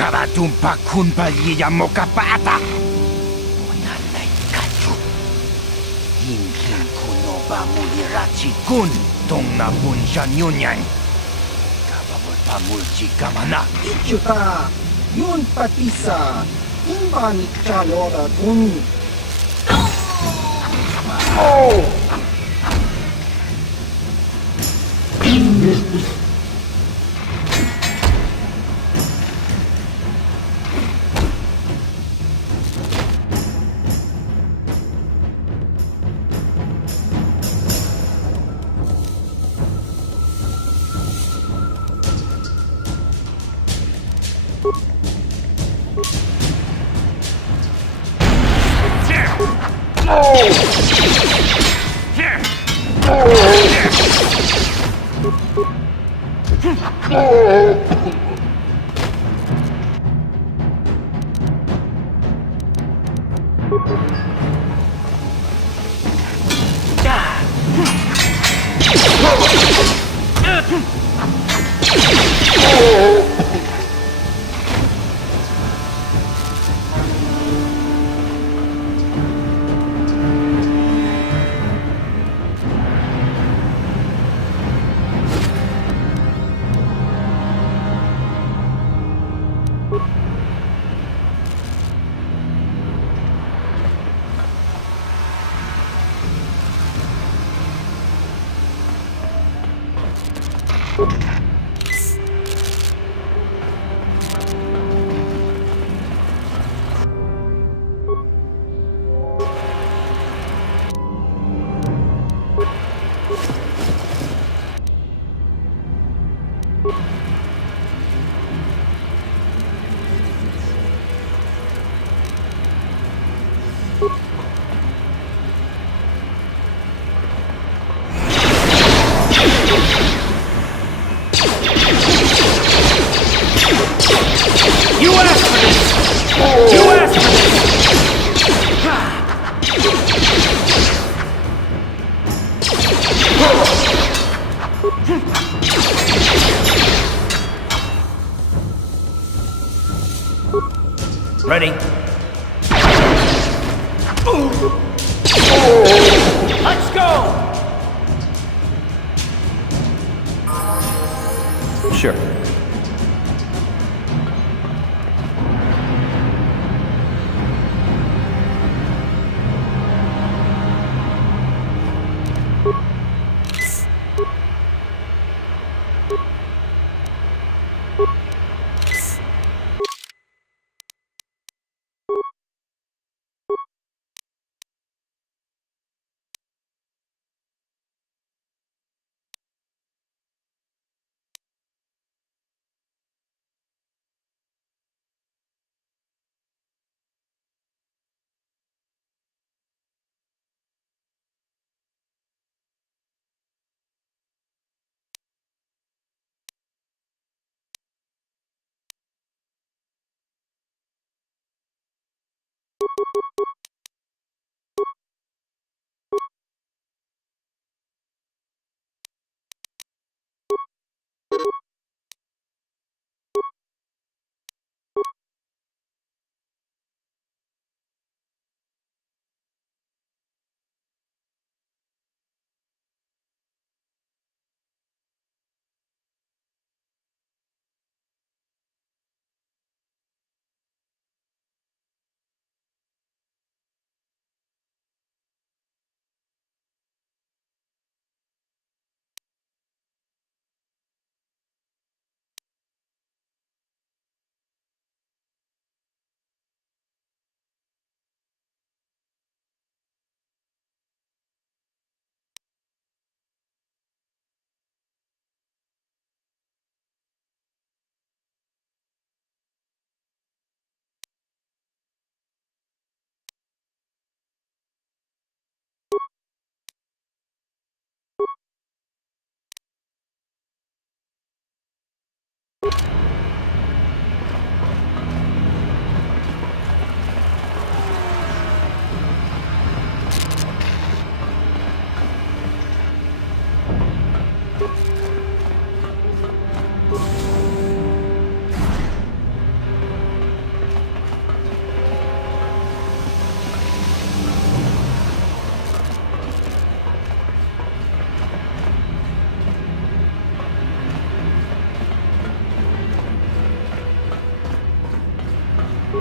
Kawatumpa kunpaliya mokapata. Unanay kayo. Hinhin kuno ba mulirachi kun tong napunsyan yun yan. Kababol pamulchi kamana. Ichuta, yun patisa, imbanik chalora kun. Oh! Ready? Let's go! Sure.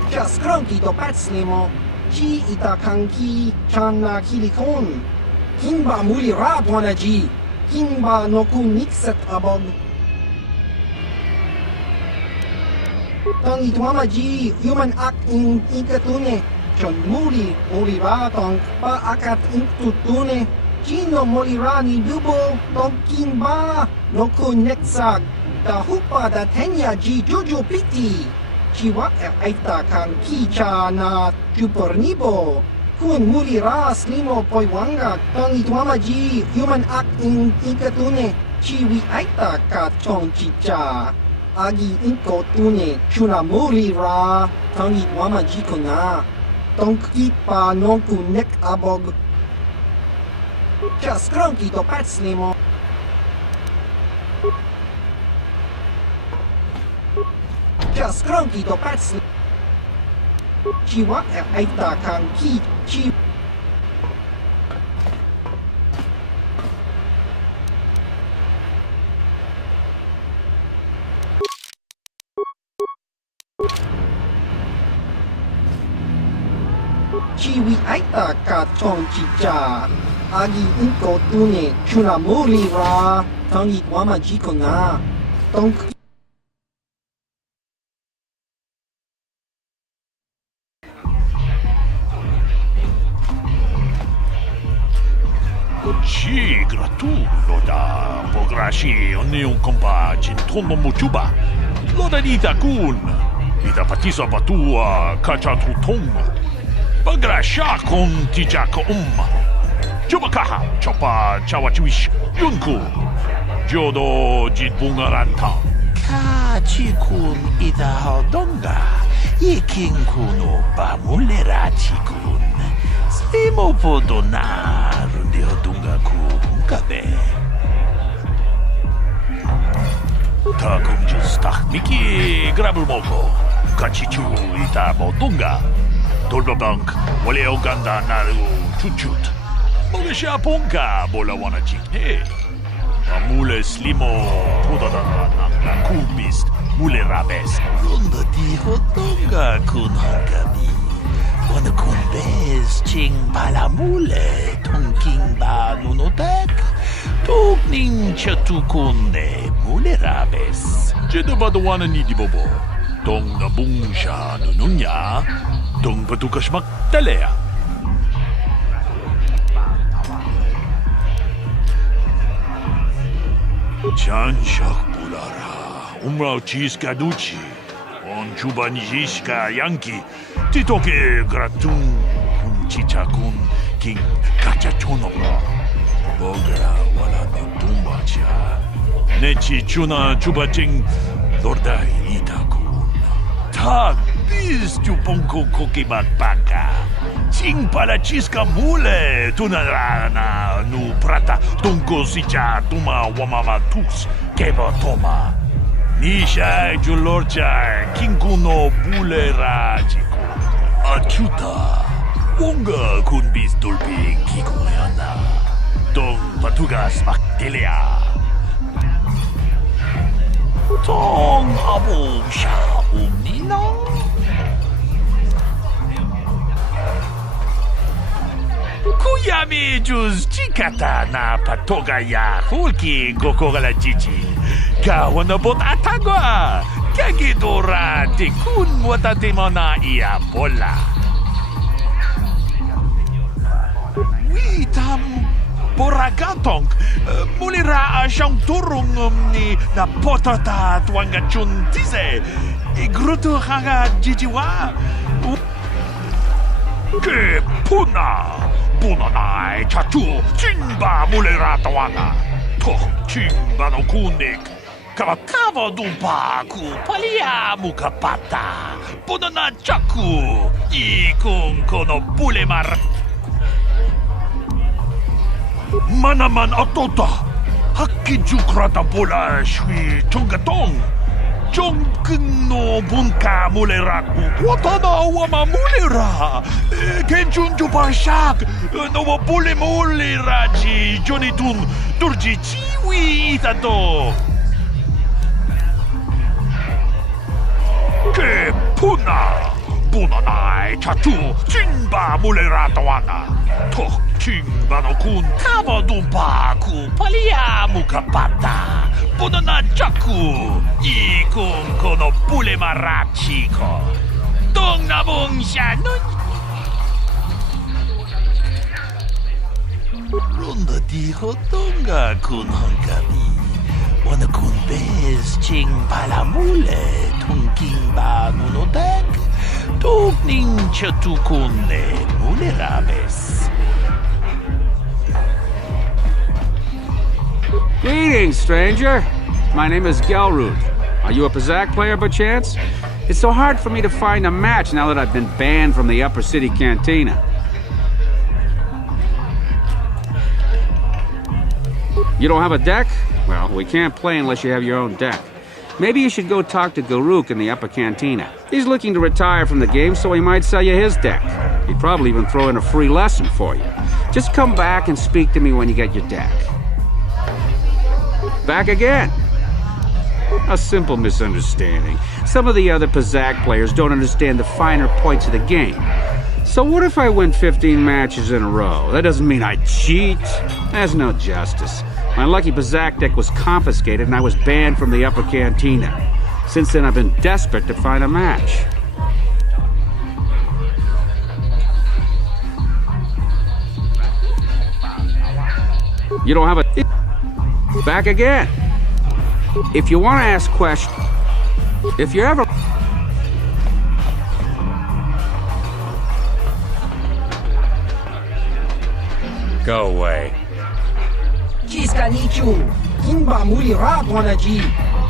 Cia skronki to pacnemo. Ci itakanki channa kilikon. Kinba muli radwanaji. Kinba no kunikset abog. Tong itwamaji human act in ikatune. Chon muli ra tong pa akat intutune. Chino molira ni dubo tong kinba no kuneksak. Da hupa da tenya ji juju piti. Chiwa aita kang kicha na chupornibo. Kun mulira slimo poiwanga tong itwamaji human act in ikatune. Chiwi aita ka chong chicha. Agi inko tune chuna mulira tong itwamaji kuna. Tong kipa non kunek abog. Cia skronki to pacnemo. Cia skronki to pacnemo. Chiwa aita kang ki chi. Chiwi aita ka chong chicha. Agi inko tune chuna mulira tong itwamaji kuna. Tong Ci gratulo da pograshi onneun kompa cintono mochuba. Loda dita kun. Ita patisa batua kacha tutong. Pagrasha kon tijaka Chubakaha chopa chawachuish yunku. Jodo jitbungaranta. Kachikun ita hodonga. Ikinkuno bamulerachi-kun. Slimo podonar de hodonga kun kabe. Takunjus tahmiki grabulmoko. Kachichu ita bodonga. Dolbabank wale oganda naru chuchut. Mogesha ponka bola wana jikne. Amule slimo podada na kubist mule rabes. Kundo di hodonga kun hongami. Wana kun bez ching palamule. Tongking ba nunotek. Tokning chatukunde mule rabes. Jeda badawana ni di bobo. Tong na bungsha nununya. Tong patukas magtalea. Chanshak bulara. Umrao chiska duchi. On chubanjiska yanki. Titoke gratun. Kun chichakun. King kachachonobra. Boga wala no tumbacha. Nechi chuna chubaching. Lordai itakun. Tag. Bis chuponko kokibakpaka. Ching palachiska mule. Tunarana nu prata. Tunko sicha tuma wamamatus. Keba toma. Nisha julorcha. Kinkuno bule rajiko. Achuta. Wonga kun bis dolpi kikuyana. Tong patugas maktelea. Tong abom sha umnino. Kuyami juz chikata na patoga ya hulki gokogala chichi. Kawana bot atagwa. Kagidora tikun watatimona iya bola. Witam boragatong. Mulira siyang turong ni na potata tuangachun tize. Igruto haga jijiwa. Ke puna. Bunanai chachu chimba mulera tawana. Toh chimba no kunik. Kabatava dumpa ku palia mukapata. Bunana chaku. Ikung kono bulemar. Manaman atota. Hakijukrata bola shui chongatong. Chongkin no bunka muleraku. Watana wama mulera. Kenchun jupashak. No bule muleraji. Jonitun durji chiwi itato. Ke puna. Bunanai chachu chimba muleratoana. Tok chimba no kun tama dumpa ku palia mukapata. Bunana chaku ikun kono pule marachiko. Dong na bong shanun. Runda di hotonga kun honkabi. Wana kun bez ching palamule tunking ba nunotek. Tukning chatukune mulerabes. Greetings, stranger. My name is Gelrud. Are you a Pazak player by chance? It's so hard for me to find a match now that I've been banned from the Upper City Cantina. You don't have a deck? Well, we can't play unless you have your own deck. Maybe you should go talk to Garuk in the Upper Cantina. He's looking to retire from the game, so he might sell you his deck. He'd probably even throw in a free lesson for you. Just come back and speak to me when you get your deck. Back again. A simple misunderstanding. Some of the other Pazak players don't understand the finer points of the game. So what if I win 15 matches in a row? That doesn't mean I cheat. There's no justice. My lucky Pazak deck was confiscated and I was banned from the Upper Cantina. Since then I've been desperate to find a match. You don't have a... Back again. If you want to ask questions... If you're ever... Go away. Chiska nichu, kimba muli raponaji,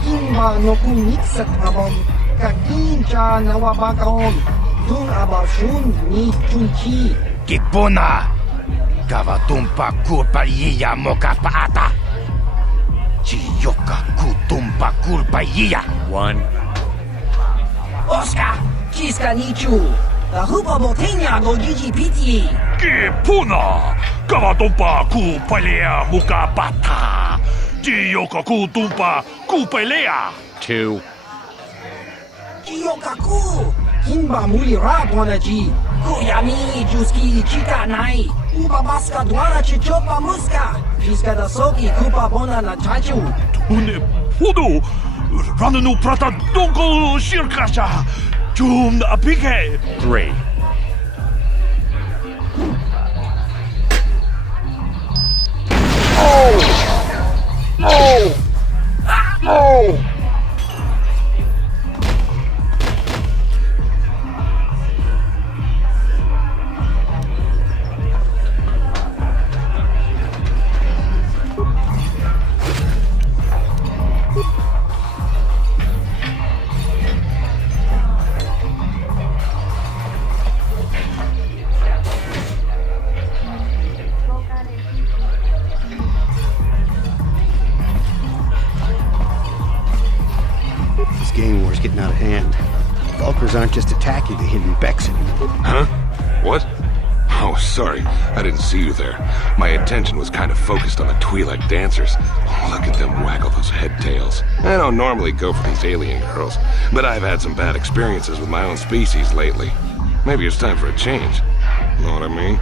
kimba no kunitsat abom, kakincha nawabakaon, dun abashun ni chunchi. Kipuna, kavatumpa kurpaliya mokapaata. Chiyoka kutumpa kurpaliya. One. Oscar, chiska nichu, the hupa botenya go GGPT. Kipuna, kavatumpa ku palea mukapata. Chiyoka kutumpa ku palea. Two. Chiyokaku, kimba muli raponaji, kuyami juski chika nai, ubabaska dwana chichopa muska, chiska da soki kupa bona na chachu. Une pudu, ranunu prata donko shirkasha. Jum apike. Three. This game war's getting out of hand. Vulkars aren't just attacking the hidden Becks anymore. Huh? What? Oh, sorry. I didn't see you there. My attention was kind of focused on the Twi'lek dancers. Look at them waggle those head tails. I don't normally go for these alien girls, but I've had some bad experiences with my own species lately. Maybe it's time for a change. Know what I mean?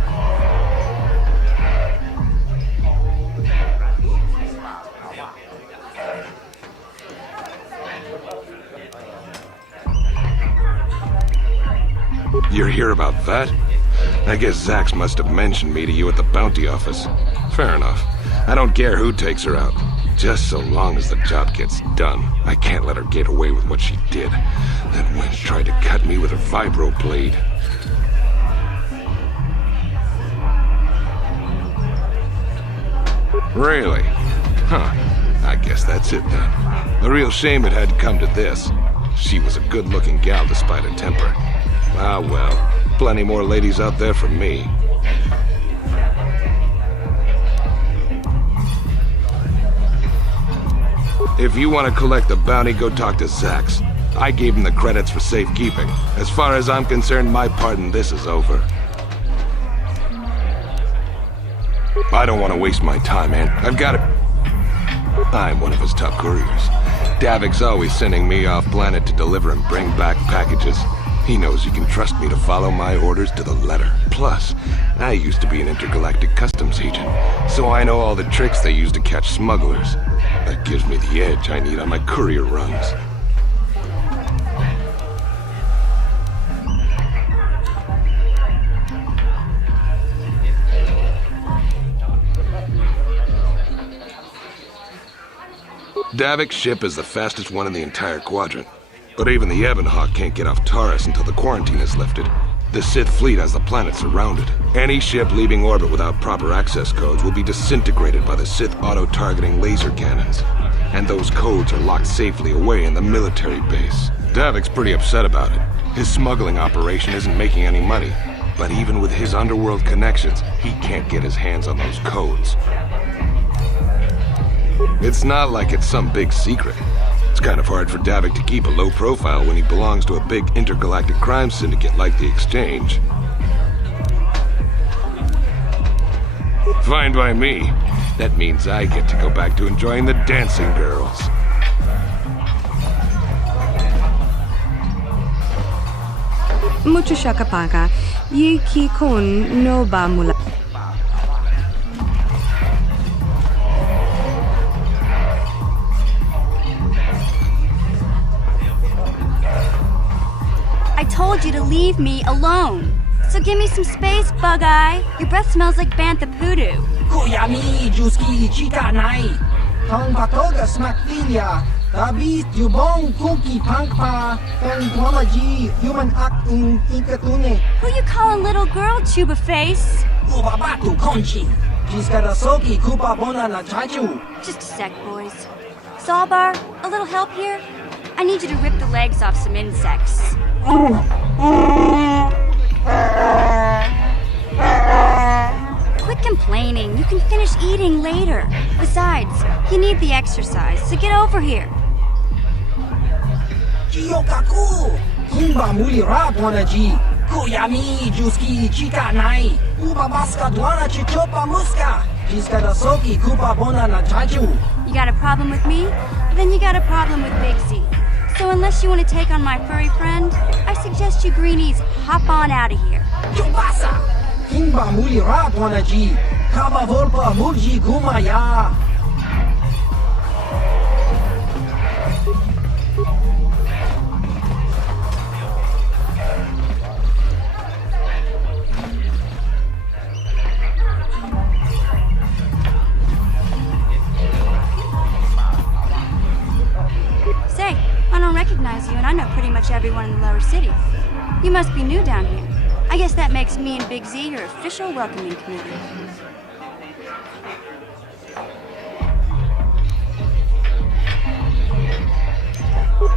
You're here about that? I guess Zax must have mentioned me to you at the bounty office. Fair enough. I don't care who takes her out. Just so long as the job gets done. I can't let her get away with what she did. That wench tried to cut me with her vibro blade. Really? Huh. I guess that's it then. A real shame it had to come to this. She was a good-looking gal despite her temper. Ah well, plenty more ladies out there for me. If you want to collect the bounty, go talk to Zax. I gave him the credits for safekeeping. As far as I'm concerned, my part in this is over. I don't want to waste my time, man. I've got to... I'm one of his top couriers. Davik's always sending me off planet to deliver and bring back packages. He knows he can trust me to follow my orders to the letter. Plus, I used to be an intergalactic customs agent, so I know all the tricks they use to catch smugglers. That gives me the edge I need on my courier runs. Davik's ship is the fastest one in the entire quadrant. But even the Ebonhawk can't get off Taris until the quarantine is lifted. The Sith fleet has the planet surrounded. Any ship leaving orbit without proper access codes will be disintegrated by the Sith auto-targeting laser cannons. And those codes are locked safely away in the military base. Davik's pretty upset about it. His smuggling operation isn't making any money. But even with his underworld connections, he can't get his hands on those codes. It's not like it's some big secret. It's kind of hard for Davik to keep a low profile when he belongs to a big intergalactic crime syndicate like the Exchange. Fine by me. That means I get to go back to enjoying the dancing girls. Mucho shakapaka. Yiki kun no ba mula. I told you to leave me alone. So give me some space, Bug-Eye. Your breath smells like Bantha Poodoo. Kuyami Juski Chika Nai. Tong Patoga Smakfilia. Tabis Dubong Kuki Pankpa. Tong Wamaji Human Acting Ikatune. Who you calling little girl, Chuba Face? Ubabatu Conchi. Jiskarasoki Kupa Bona na Chaju. Just a sec, boys. Zalbar, a little help here? I need you to rip the legs off some insects. Quit complaining. You can finish eating later. Besides, you need the exercise, so get over here. Chiyokaku! Himba Muli Rap Wanaji! Kuyami Juski Chika Nai! Ubabaska Dwana Chichopa Muska! Jiskarasoki Kupa Bona na Chaju! You got a problem with me? Then you got a problem with Big Z. So unless you want to take on my furry friend, I suggest you greenies hop on out of here. Chubasa! Himba Muli Rap Wanaji! Kaba Volpa Mulji Gumaya! Say, I don't recognize you, and I know pretty much everyone in the lower city. You must be new down here. I guess that makes me and Big Z your official welcoming committee.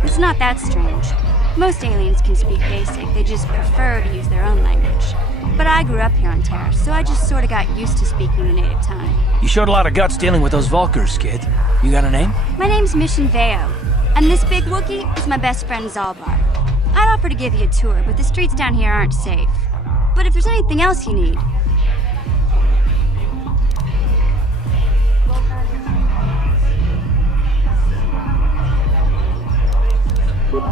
It's not that strange. Most aliens can speak basic, they just prefer to use their own language. But I grew up here on Terra, so I just sort of got used to speaking the native tongue. You showed a lot of guts dealing with those Vulkars, kid. You got a name? My name's Mission Veo, and this big Wookiee is my best friend Zalbar. I'd offer to give you a tour, but the streets down here aren't safe. But if there's anything else you need...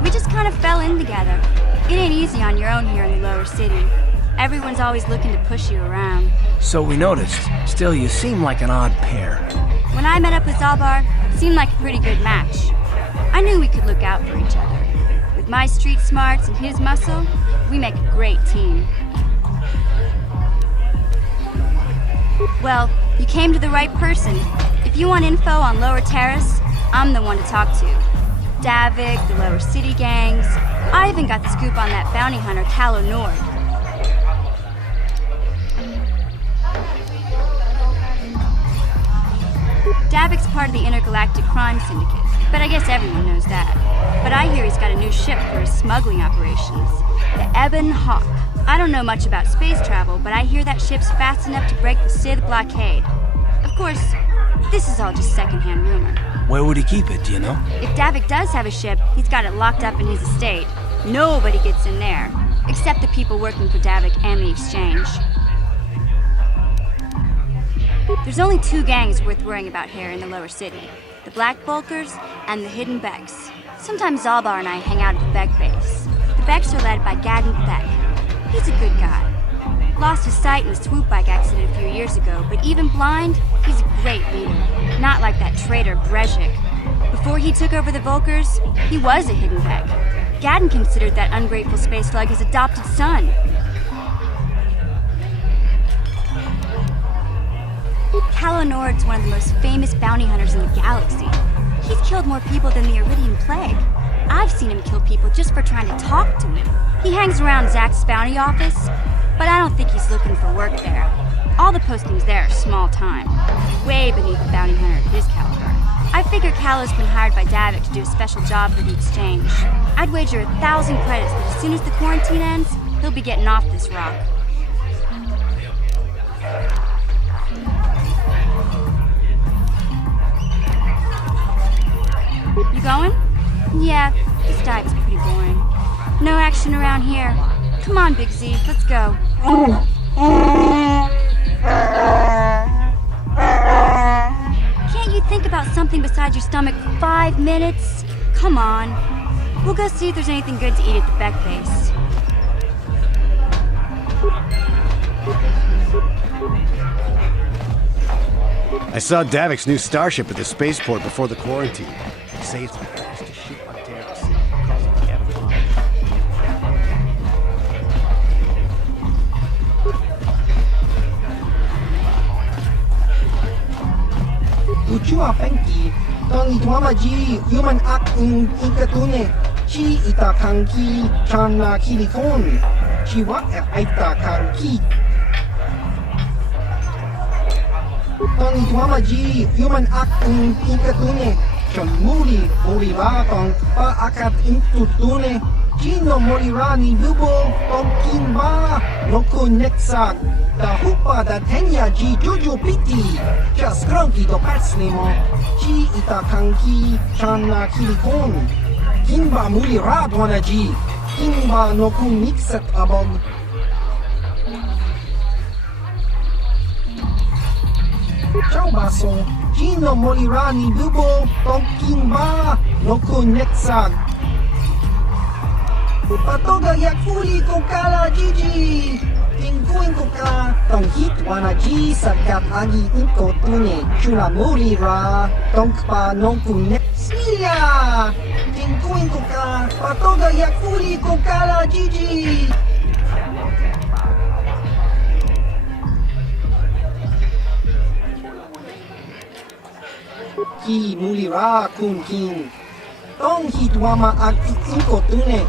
We just kind of fell in together. It ain't easy on your own here in the lower city. Everyone's always looking to push you around. So we noticed. Still, you seem like an odd pair. When I met up with Zalbar, it seemed like a pretty good match. I knew we could look out for each other. With my street smarts and his muscle, we make a great team. Well, you came to the right person. If you want info on Lower Terrace, I'm the one to talk to. Davik, the Lower City gangs. I even got the scoop on that bounty hunter, Calo Nord. Davik's part of the intergalactic crime syndicate, but I guess everyone knows that. But I hear he's got a new ship for his smuggling operations, the Ebon Hawk. I don't know much about space travel, but I hear that ship's fast enough to break the Sith blockade. Of course, this is all just secondhand rumor. Where would he keep it, do you know? If Davik does have a ship, he's got it locked up in his estate. Nobody gets in there, except the people working for Davik and the Exchange. There's only two gangs worth worrying about here in the lower city. The Black Bulkers and the Hidden Becks. Sometimes Zalbar and I hang out at the Beck base. The effects are led by Gadden Beck. He's a good guy. Lost his sight in a swoop bike accident a few years ago, but even blind, he's a great leader. Not like that traitor Brezhik. Before he took over the Volkers, he was a hidden Beck. Gadden considered that ungrateful space slug his adopted son. Calo Nord's one of the most famous bounty hunters in the galaxy. He's killed more people than the Iridian Plague. I've seen him kill people just for trying to talk to him. He hangs around Zach's bounty office, but I don't think he's looking for work there. All the postings there are small time, way beneath the bounty hunter of his caliber. I figure Calo's been hired by Davik to do a special job for the exchange. I'd wager 1,000 credits that as soon as the quarantine ends, he'll be getting off this rock. You going? Yeah, this dive is pretty boring. No action around here. Come on, Big Z, let's go. Can't you think about something besides your stomach for 5 minutes? Come on. We'll go see if there's anything good to eat at the Beck base. I saw Davik's new starship at the spaceport before the quarantine. He saved me to shoot my Tarris, causing the avalanche. Ucua penki, tong ituamaji, human act in ikatune, chi itakanki, chana kilikon, chiwa aita kanki. Tong ituamaji, human act in ikatune, chon muri, morirá tong paakat intutune, chino morirá ni bubo, tong kimba, no kuneksag. Da hupa da tenya ji juju piti, cha skronki do patsnimo, chi itakanki chana kilikon, kimba mulira dwana ji, kimba no kunikset abog. Ciao baso, chino molira ni bubo, tong kimba no kuneksag. Patoga yakfuli kokala jiji. Tingkuin ko ka, tong hitwana ji sakat agi inko tune, chula mulira, tong pa nong kunek siya. Tingkuin ko ka, patoga yakfuli ko kala jiji. Ki mulira kun king, tong hitwama agi inko tune.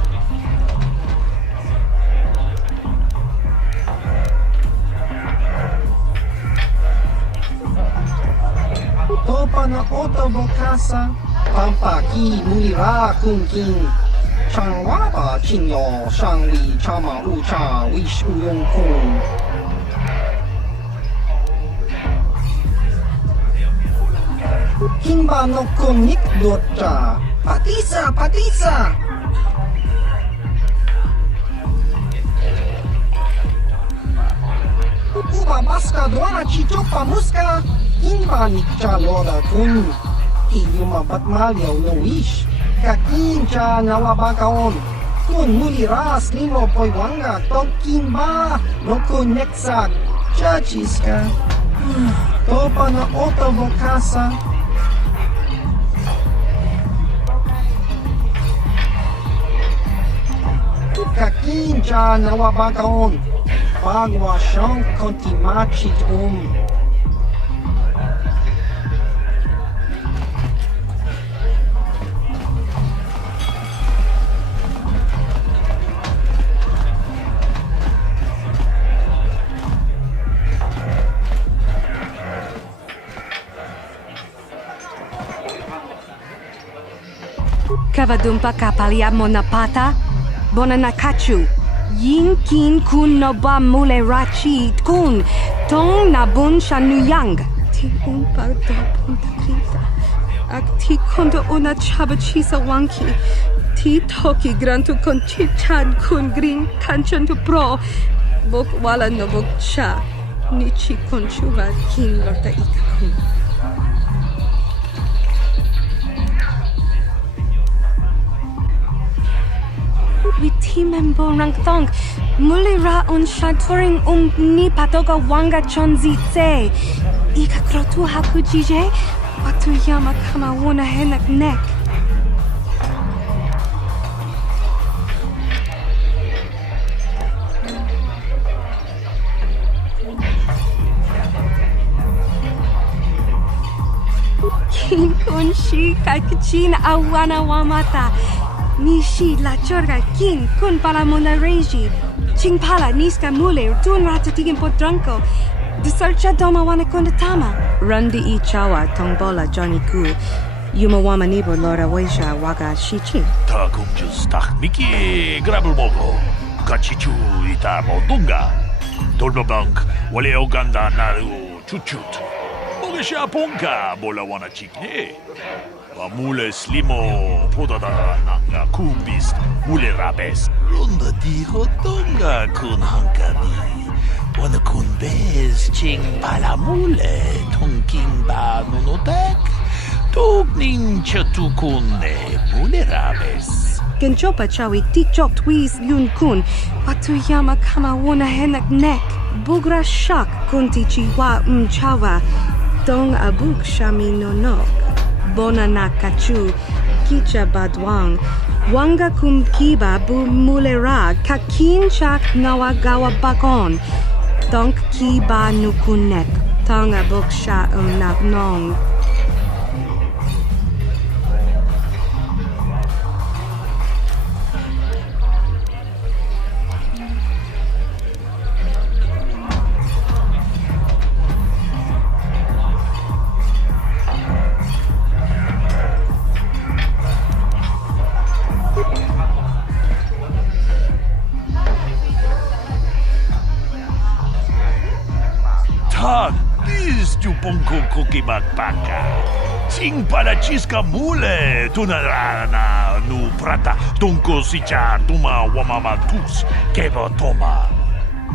Topa na otobokasa, pampaki mulira kun king. Changwaba chinyo, shangli chama ucha, wish uyong kun. Kimba no kunik docha, patisa, patisa. Uba baska doana chichopa muska. Kimba ni chaloda kun, iyuma batmalyaw no wish, kakin cha nawabakaon, kun muliras limo poywanga, tong kimba no kuneksag, chachiska, topa na otobokasa. Kakin cha nawabakaon, bagwa siyang kontimachit Kavadumpa kapalia monapata, bonanakachu, yin kin kun noba mule rachi kun, tong nabun shanuyang. Ti umpa do punta krita, ak ti kondo una chabachisa wanki, ti toki grantu kon chichan kun green kanchan tu pro, bok wala no bok cha, nichi konchuva kin lorta ika kun. Witi Timembo rangthong. Mulira on shaturing ni patoga wanga chonzi tse. Ika krotu hakujije. Watu yama kama wona henak nek. Kin kun shi kakichin awana wamata. Nishi la chorga kin kun pala mona reji. Ching pala niska mule tun ratatigin podranko. Disarcha doma wana kondatama. Rundi I chawa tongbola Johnny ku. Yuma wama nibo lora weisha waga shichi. Ta kumjus tak miki grabul mogo. Kachichu ita modunga. Tolba bank wale oganda naru chuchut. Mogesha ponka bola wana chikne. Mule slimo podada nanga kumbist mule rabes. Runda diho tonga kun hankadi. Wana kun bez ching palamule tongking ba nunotek. Tugning chatukune mule rabes. Genchopa chawi tikchok twis yun kun. Watu yama kama wona henak nek. Bugra shak kunti chiwa chawa. Dong abuk shami nonok. Bona na kachu, kicha badwang, wanga kumkiba bu mulera, kakin chak nawagawa bakon, donk kiba nukunek, tonga buksha nong. Pongko koki makpaka. Sing pala chiska mule tunarana nu prata tonko sicha tuma wamama tus kebo toma.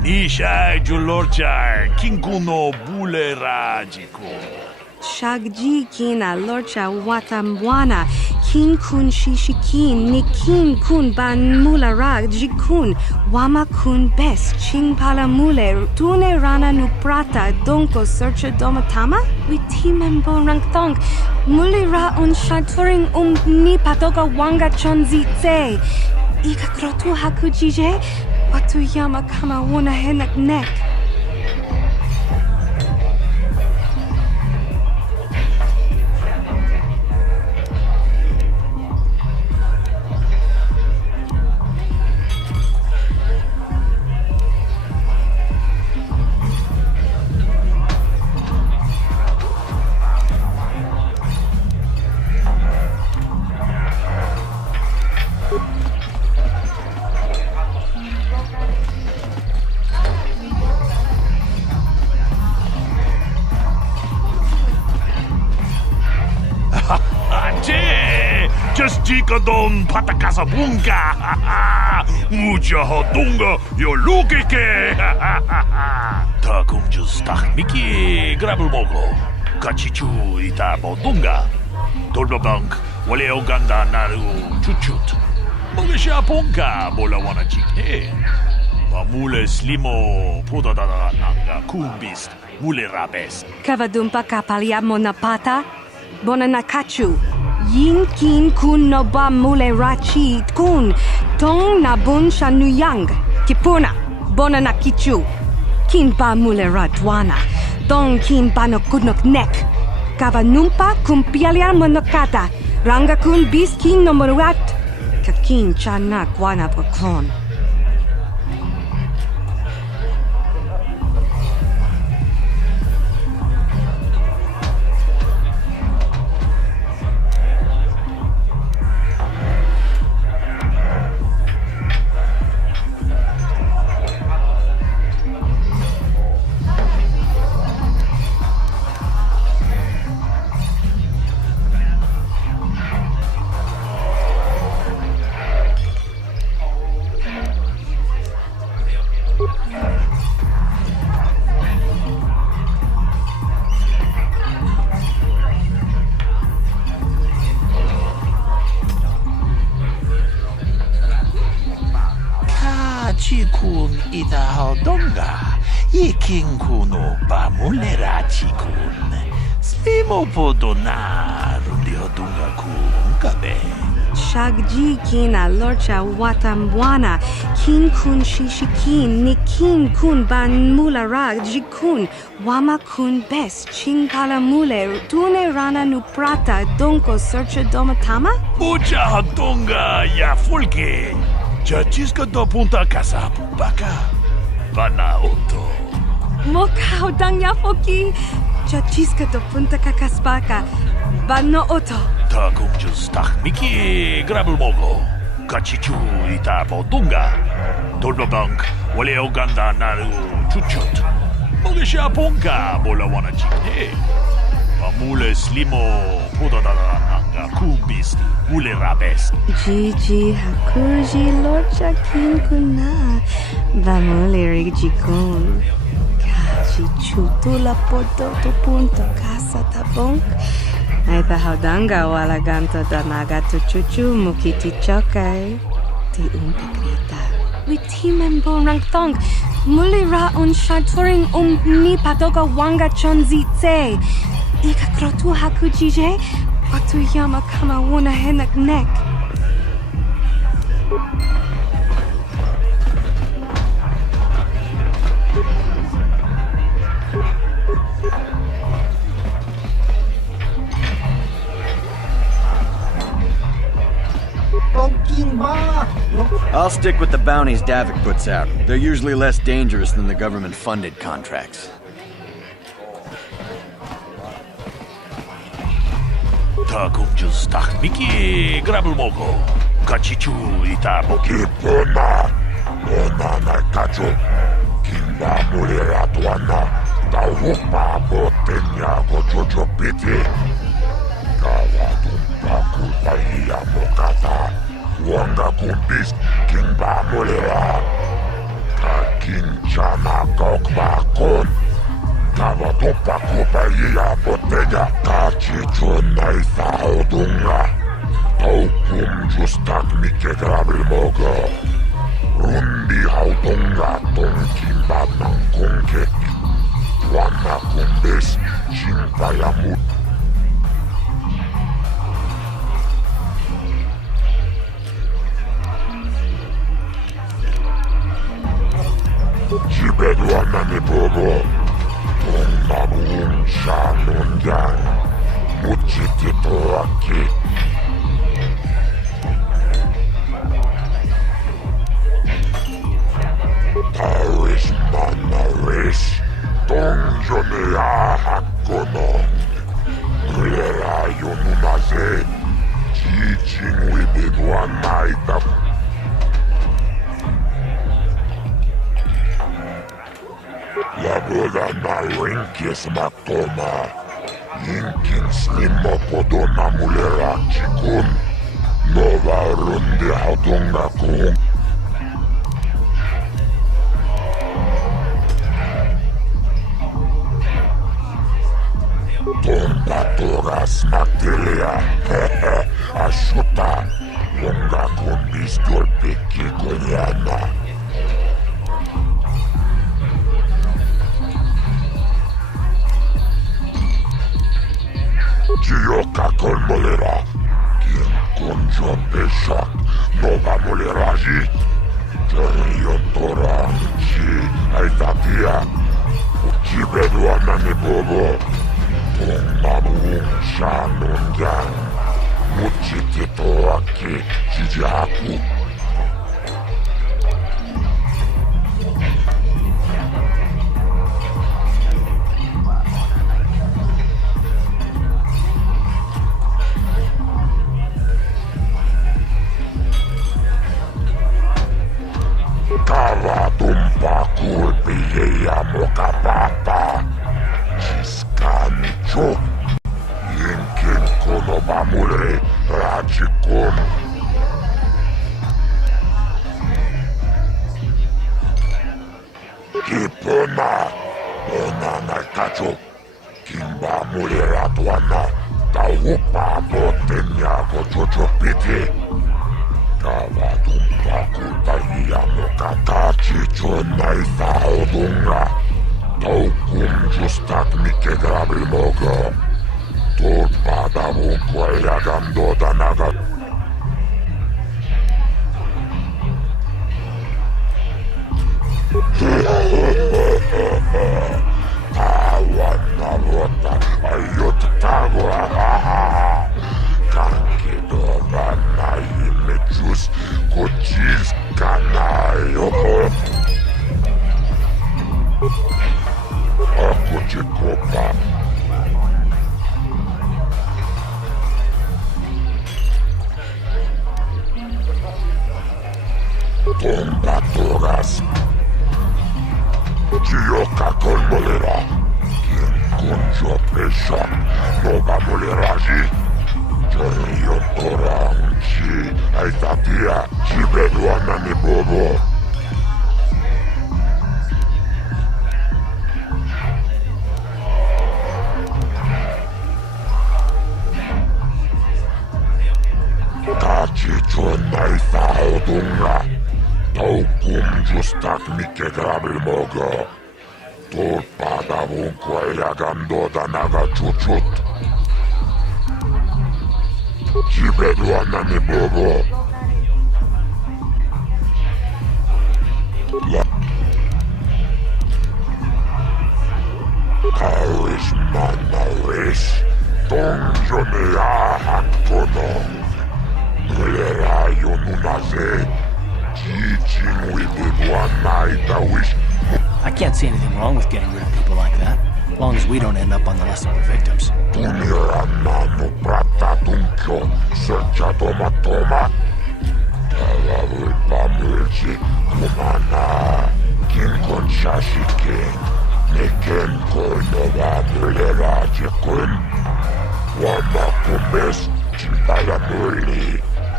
Nisha julorcha kinkuno bule rajiko. Shagji kina lorcha watamwana, kin kun shishikin, ni kin kun ban mulara jikun, wama kun bes, ching pala mule, tune rana nu prata, donko searcha domatama, witimembo rangthong, mulira on shaturing ni patoga wanga chonzi tse, ika krotu hakujije, watu yama kama wona henak nek. Don patakasa bunga, mucha hodunga yo lukike. Ta kumjus tak miki grabul mogo, kachichu ita bodunga. Tolba bank wale oganda naru chuchut. Mogesha ponka bola wana chikne. Mule slimo podada nanga kumbist mule rabes. Kavadumpa kapalia monapata, bona nakachu. Yin kin kun no ba mule rachi kun tong na bun shanuyang kipuna bona na kichu kin ba mule radwana tong kin ba no kudnok nek kavanumpa kumpialia monokata ranga kun bis kin no moruat kakin chana kwana bakon. kun ita hodonga. Ikin kuno pa mulerachi kun. Slimo podona rundi hodonga kun kabe. Shagji kina lorcha watamwana. Kin kun shishikin. Nikin kun ban mulara jikun. Wama kun bes. Ching pala mule. Tune rana nu prata. Donko searcha domatama? Mucha hodonga ya fulke. Chachiska do punta casa baka. Bana oto. Moka hodang yafoki. Chachiska do punta kakaspaka. Bano oto. Ta kumjus tak miki grabul mogo. Kachichu ita bodunga. Dolno bank wale oganda naru chuchut. Mogesha ponka bola wana chikne. Pamule slimo podadana nanga kumbis mule rabes. Gigi hakuji lorcha kin kuna. Bamule rigikun. Kachi chutula poto to punto casa tabonk. Aita haudanga wala ganto danaga tu chuchu mukiti chokai. Ti umpigrita. Witi membon rangtong. Mulira un shaturing ni patoga wanga chonzi tse. Ika krotu hakujije. Watu yama kama wuna henak nek. I'll stick with the bounties Davik puts out. They're usually less dangerous than the government-funded contracts. Ta kumjus tak miki grabul mogo. Kachichu ita boki. Kipona, ona na kacho. Kimba mulera tuana. Tauhupa botenya gojojo piti. Kawa tumpa kulpahia mokata. Wanga kumbis kimba mulera. Kakinchana kokba kon. Kawa tumpa kulpahia botenya. Kachichuna isa hodunga. Taukum justak mike grabil mogo. Rundi haudunga ton kimba nangkonke. Wana kumbis chimpaya mut. Jibedwana ni bobo. Tonnamun shanunyan. Muchiti toaki. Tarис manaris. Tongjone ahakonong. Mulera yonunaze. Chichin wibedwana itap. Labola na rinkis matoma. Yinkin slimo podona mulera chikun. Nova rundi haudunga kun. Tomba toras materia. Ashuta. Longa kumbis golpeki konyana. Chioka con molera. Quien conjo peshak. Nova moleraji. Jorio toranchi. Aitatia. Uchibedwana ni bobo. Tonnamun shanunyan. Muchiti toaki. Chijaku. Kava tumpa kulpi ya mokapapa. Chiskani chok. Yinkin kono bamure rajikum. Kipona. Ona na kacho. Kimba mure ratuana. Tauhupa botenya gojojo piti. Kavatumpa kulpaiya mokatachi chonai saodunga. Taukum justak mike grabil mogo. Torpadavun kuayagando danaga. Tawanavota ayot tagwa. Kankidovana imechus kochis kanayo. Akuchikopa. Tombatoras. Gioca con molera. Quien conjo pesha. No va moleraji. Io toranchi. Aitatia. Chibeduana ni bobo. Tachi chonai saodunga. Taukum justak mike grabil mogo. Torpadavun kuayagando danaga chuchut. Chibeduana ni bobo. Taris manaris. Donjone ahaktonong. Mulerayo nunaze. I can't see anything wrong with getting rid of people like that, as long as we don't end up on the list of the victims.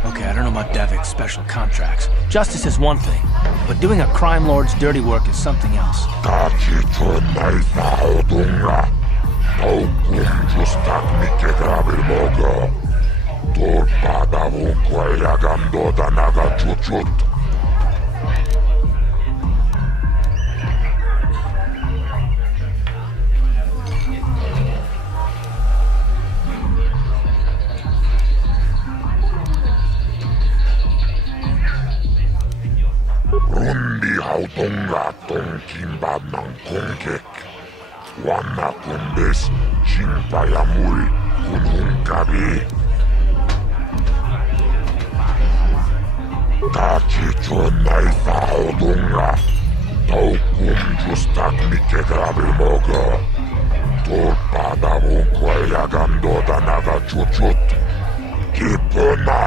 Okay, I don't know about Davik's special contracts. Justice is one thing, but doing a crime lord's dirty work is something else. Rundi hautonga tonkimba ng kongkek. Wana kumbes chimpayamul kunungkabi. Tachi chonai saodunga. Taukum justak mike grabil mogo. Torpadavun kuayagando danaga chuchut. Kipona.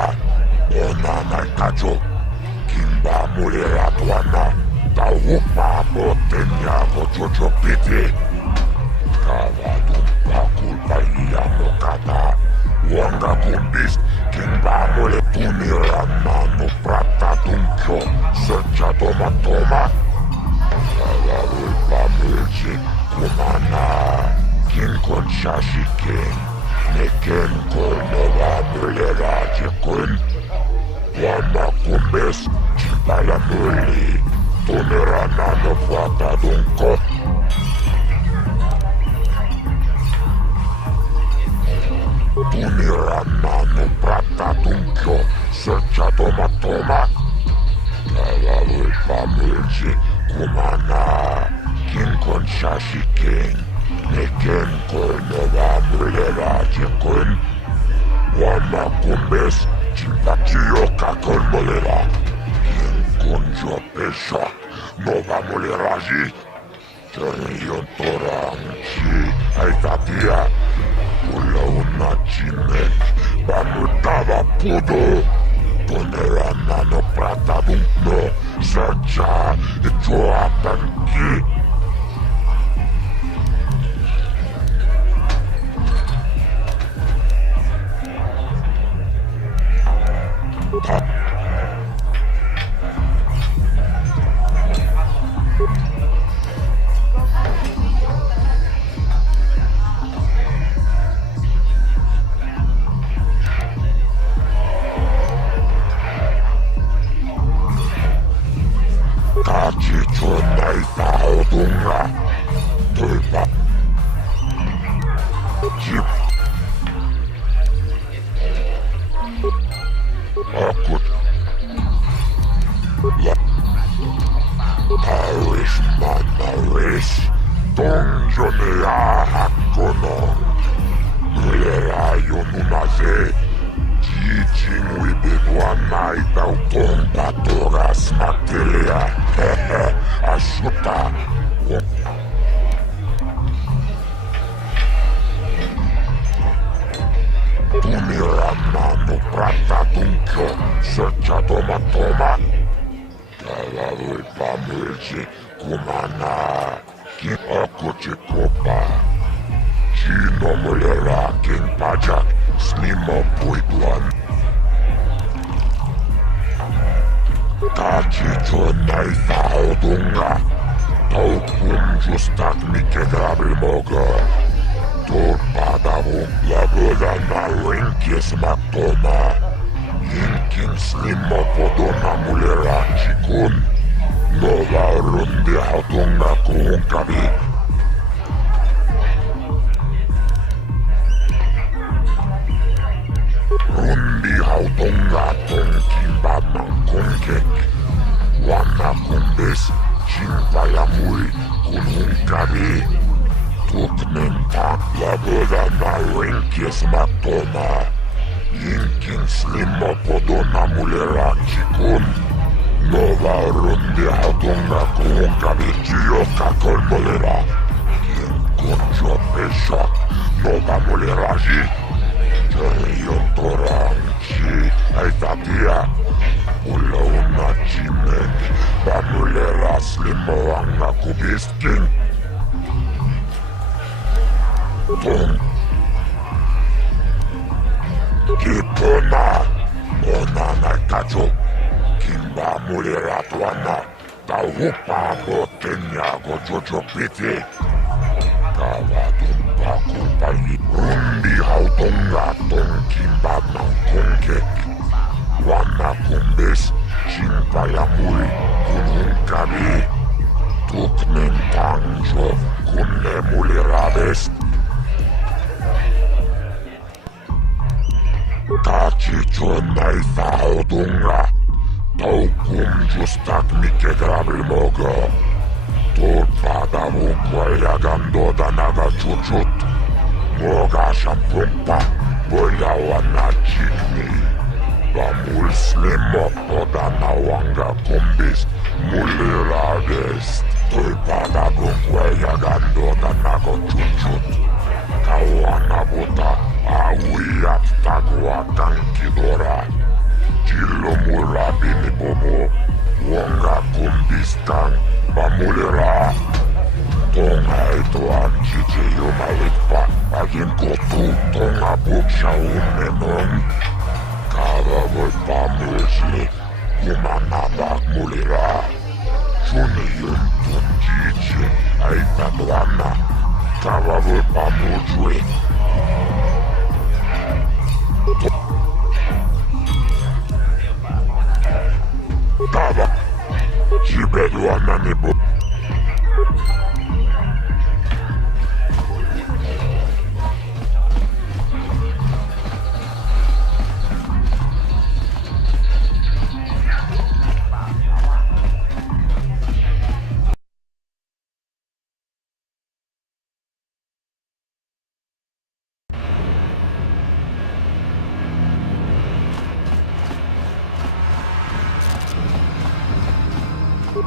Ona naikacho. Kimba mulera tuana. Taupa botenya kochocho piti. Kavadumpa kulpaiya mokata. Wanga kumbis. Kimba mule tunira mano prata tunkyo. Searcha toma toma. Kavadumpa mulchi kumana. Kinkon shashiken. Neken kolnova mulera jekun. Wana kumbes, chimpaya muli, tunera nano fuata dunko. Tunera nano prata dunko, searcha toma toma. Kaya ulpa mulchi, kumana, kinkon shashiken, neken kolnova mulera jekun. Wana kumbes, Chimpachiyoka con molera. Quien conjo pesha no va moleraji. Terion toranchi aitatia. Pula una chinek. Bamutava pudo. Ponera nano prata dunkno. Searcha echoa tanki. Wanai tauton patoras materia. Ashuta. Tumiramano prata tunkyo. Searcha toma toma. Talavui pamilji kumana. Ki akuchi kopa. Chino mulera king pajak. Snimo puitwan. Tachi chonai faudunga. Taukum justak mikedrabil moga. Torpadavun labura na rinkis maktoma. Yinkin snimo podona mulera chikun. Nova rundi haudunga kuhunkabi. Rundi haudunga tonkin badman kunkek. Wana kumbis chimpayamui kunhunkabi. Tuknen tak labura na rinkis matoma. Yinkin slimo podona mulera chikun. Nova rundi haudunga kuhunkabi chiyoka kolmolera. Yinkun jo peshak nova mulera ji. Yotoranchi aitatia Ula una chimek Bamulera slimoanga kubiskin Tom Kipona Mona naikacho Kimba mulera tuana Tauhupa botenya gojojo piti Kavatumpa kumpayi Rundi haudunga tonkin badman kunkek. Wana kumbis chimpayamui kunhunkabi. Tuknen tangjo kunne mulirabest. Tachi chonai faudunga. Taukum justak mikedrabil moga. Torpadavu kwayagando danaga chuchut. Moga shampumpa, boya wana chikni. Bamul slimo poda na wanga kumbis, mulirades. Torpadavu kwayagando danaga chuchut. Kawana buta, awiyat tagwa tankidora. Chilo murabini bobo, wanga kumbis tang. Bamulera Tonga itoan chiche yumalikpa Agin kotu tonga buksha umenon Kavavoy pamulsli Yumanabak mulera Chuni yuntun chiche Aitabwana Kavavoy pamulsli Kava Chibedwana nibu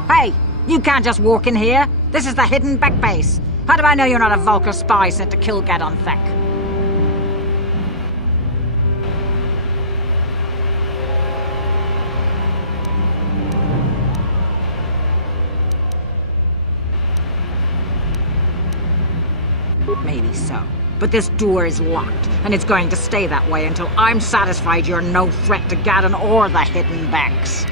Hey, you can't just walk in here. This is the hidden back base. How do I know you're not a Vulcar spy sent to kill Gadon Thek? Maybe so. But this door is locked, and it's going to stay that way until I'm satisfied you're no threat to Gadon or the hidden backs.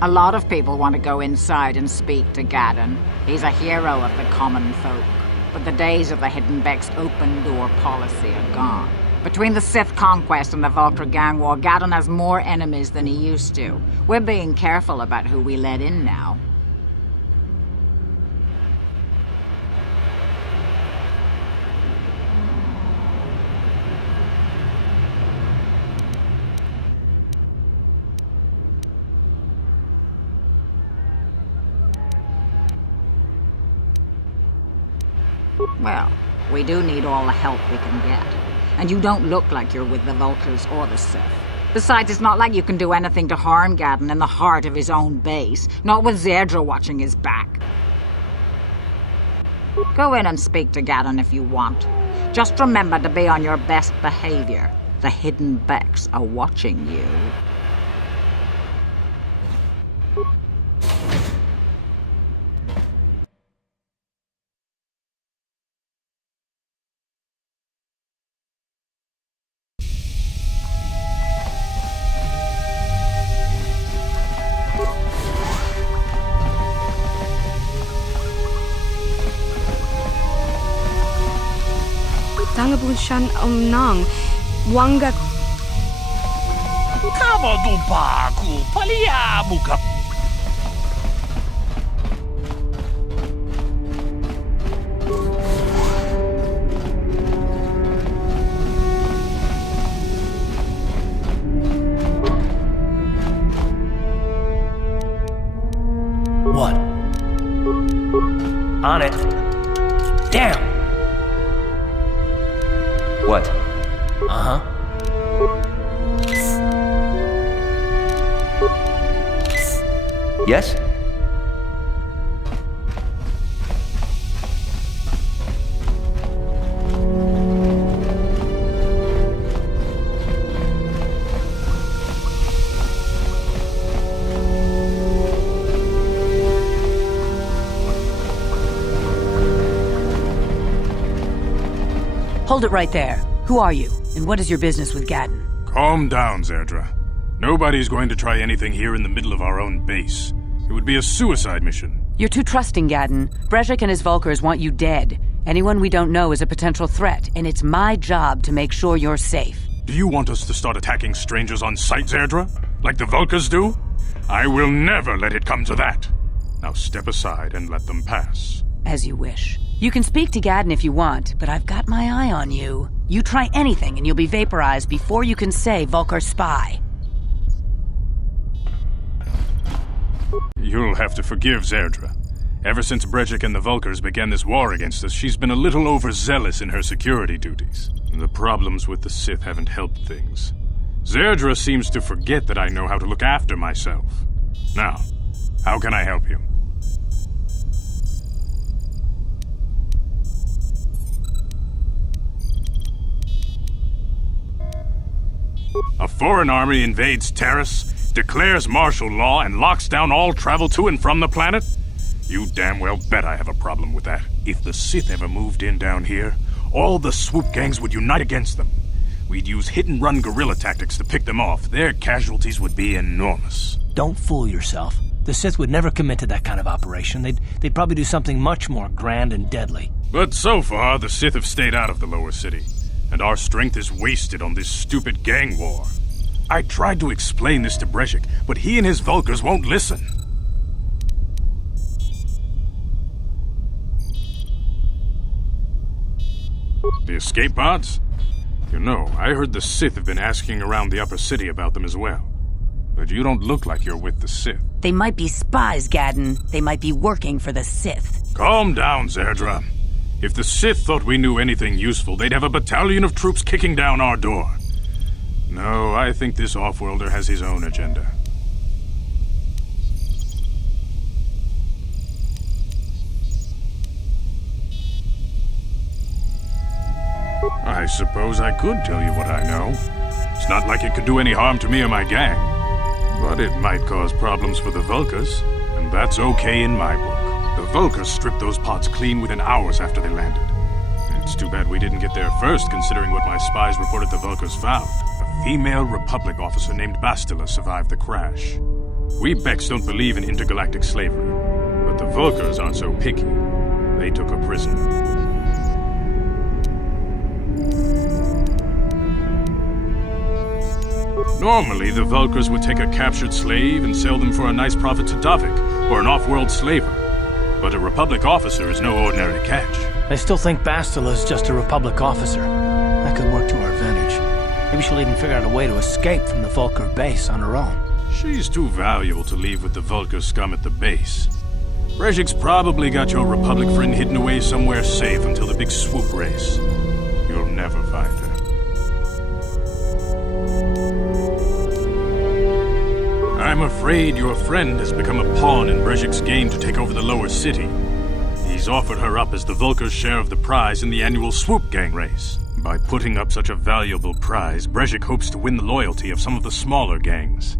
A lot of people want to go inside and speak to Gadon. He's a hero of the common folk. But the days of the Hidden Beck's open-door policy are gone. Between the Sith conquest and the Vulcar gang war, Gadon has more enemies than he used to. We're being careful about who we let in now. Well, we do need all the help we can get. And you don't look like you're with the Vulkars or the Sith. Besides, it's not like you can do anything to harm Gadon in the heart of his own base. Not with Zerdra watching his back. Go in and speak to Gadon if you want. Just remember to be on your best behavior. The hidden Becks are watching you. Tangabun shan nang wanga Kavadumpa ku paliamuka. What? On it. Damn! What? Uh-huh. Yes? Hold it right there. Who are you, and what is your business with Gadon? Calm down, Zerdra. Nobody's going to try anything here in the middle of our own base. It would be a suicide mission. You're too trusting, Gadon. Brejik and his Vulkars want you dead. Anyone we don't know is a potential threat, and it's my job to make sure you're safe. Do you want us to start attacking strangers on sight, Zerdra? Like the Vulkars do? I will never let it come to that. Now step aside and let them pass. As you wish. You can speak to Gadon if you want, but I've got my eye on you. You try anything and you'll be vaporized before you can say Vulkar spy. You'll have to forgive Zerdra. Ever since Brejik and the Vulkars began this war against us, she's been a little overzealous in her security duties. The problems with the Sith haven't helped things. Zerdra seems to forget that I know how to look after myself. Now, how can I help you? A foreign army invades Tarris, declares martial law, and locks down all travel to and from the planet? You damn well bet I have a problem with that. If the Sith ever moved in down here, all the swoop gangs would unite against them. We'd use hit-and-run guerrilla tactics to pick them off. Their casualties would be enormous. Don't fool yourself. The Sith would never commit to that kind of operation. They'd probably do something much more grand and deadly. But so far, the Sith have stayed out of the lower city, and our strength is wasted on this stupid gang war. I tried to explain this to Brejik, but he and his Vulkars won't listen. The escape pods? You know, I heard the Sith have been asking around the upper city about them as well. But you don't look like you're with the Sith. They might be spies, Gadon. They might be working for the Sith. Calm down, Zerdra. If the Sith thought we knew anything useful, they'd have a battalion of troops kicking down our door. No, I think this off-worlder has his own agenda. I suppose I could tell you what I know. It's not like it could do any harm to me or my gang. But it might cause problems for the Vulkars, and that's okay in my book. The Vulkars stripped those pods clean within hours after they landed. It's too bad we didn't get there first, considering what my spies reported the Vulkars found. A female Republic officer named Bastila survived the crash. We Becks don't believe in intergalactic slavery, but the Vulkars aren't so picky. They took her prisoner. Normally, the Vulkars would take a captured slave and sell them for a nice profit to Davik, or an off-world slaver. But a Republic officer is no ordinary catch. I still think Bastila is just a Republic officer. That could work to our advantage. Maybe she'll even figure out a way to escape from the Vulkar base on her own. She's too valuable to leave with the Vulkar scum at the base. Brezhik's probably got your Republic friend hidden away somewhere safe until the big swoop race. You'll never find her. I'm afraid your friend has become a pawn in Brezhik's game to take over the lower city. He's offered her up as the Vulkar's share of the prize in the annual swoop gang race. By putting up such a valuable prize, Brezhik hopes to win the loyalty of some of the smaller gangs.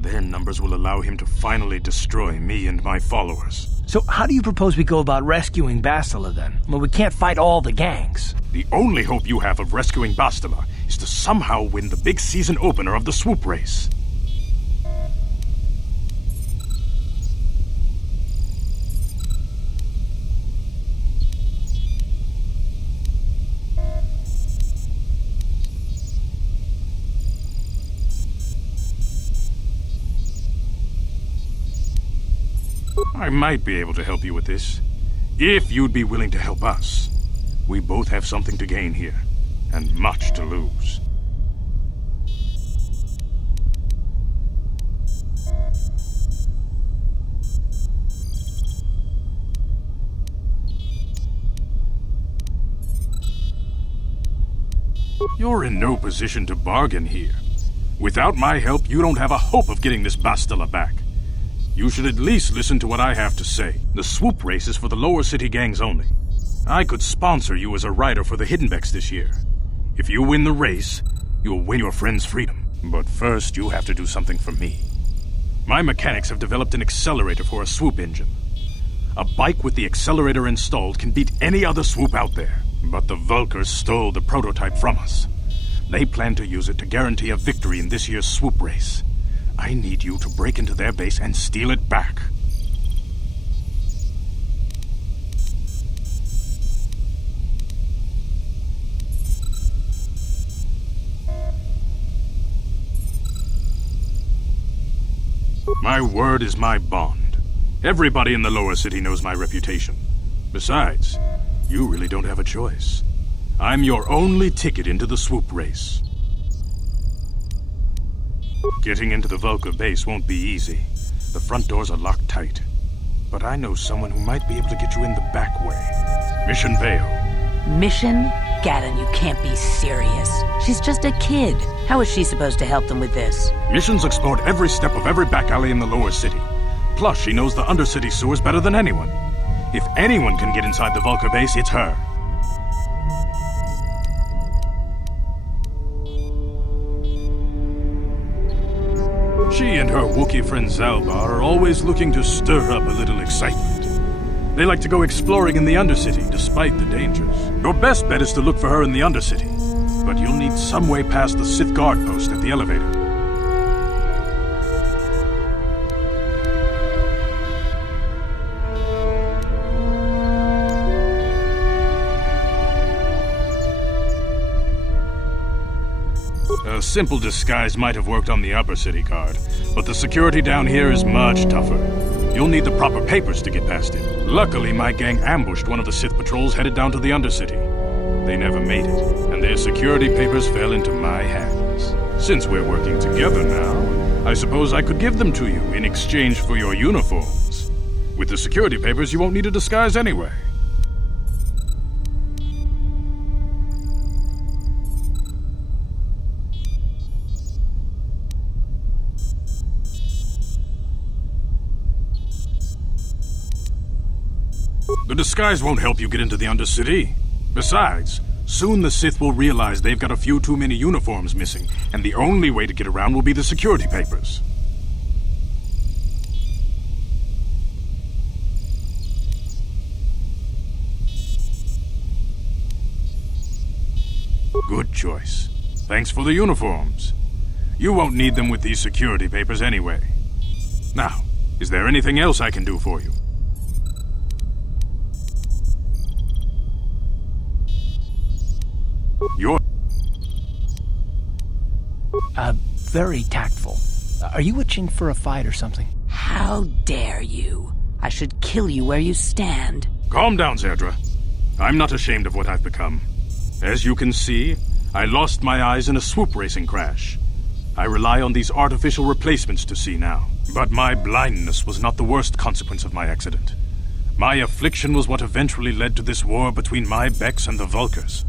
Their numbers will allow him to finally destroy me and my followers. So how do you propose we go about rescuing Bastila then? Well, we can't fight all the gangs. The only hope you have of rescuing Bastila is to somehow win the big season opener of the swoop race. I might be able to help you with this, if you'd be willing to help us. We both have something to gain here, and much to lose. You're in no position to bargain here. Without my help, you don't have a hope of getting this Bastila back. You should at least listen to what I have to say. The swoop race is for the lower city gangs only. I could sponsor you as a rider for the Hiddenbecks this year. If you win the race, you'll win your friend's freedom. But first, you have to do something for me. My mechanics have developed an accelerator for a swoop engine. A bike with the accelerator installed can beat any other swoop out there. But the Vulkars stole the prototype from us. They plan to use it to guarantee a victory in this year's swoop race. I need you to break into their base and steal it back. My word is my bond. Everybody in the lower city knows my reputation. Besides, you really don't have a choice. I'm your only ticket into the swoop race. Getting into the Vulkar base won't be easy. The front doors are locked tight. But I know someone who might be able to get you in the back way. Mission Vale. Mission? Gaddon, you can't be serious. She's just a kid. How is she supposed to help them with this? Mission's explored every step of every back alley in the lower city. Plus, she knows the undercity sewers better than anyone. If anyone can get inside the Vulkar base, it's her. She and her Wookiee friend Zalbar are always looking to stir up a little excitement. They like to go exploring in the Undercity, despite the dangers. Your best bet is to look for her in the Undercity, but you'll need some way past the Sith guard post at the elevator. A simple disguise might have worked on the upper city guard, but the security down here is much tougher. You'll need the proper papers to get past it. Luckily, my gang ambushed one of the Sith patrols headed down to the Undercity. They never made it, and their security papers fell into my hands. Since we're working together now, I suppose I could give them to you in exchange for your uniforms. With the security papers, you won't need a disguise anyway. The disguise won't help you get into the Undercity. Besides, soon the Sith will realize they've got a few too many uniforms missing, and the only way to get around will be the security papers. Good choice. Thanks for the uniforms. You won't need them with these security papers anyway. Now, is there anything else I can do for you? You're... very tactful. Are you itching for a fight or something? How dare you? I should kill you where you stand. Calm down, Zerdra. I'm not ashamed of what I've become. As you can see, I lost my eyes in a swoop racing crash. I rely on these artificial replacements to see now. But my blindness was not the worst consequence of my accident. My affliction was what eventually led to this war between my Becks and the Vulkars.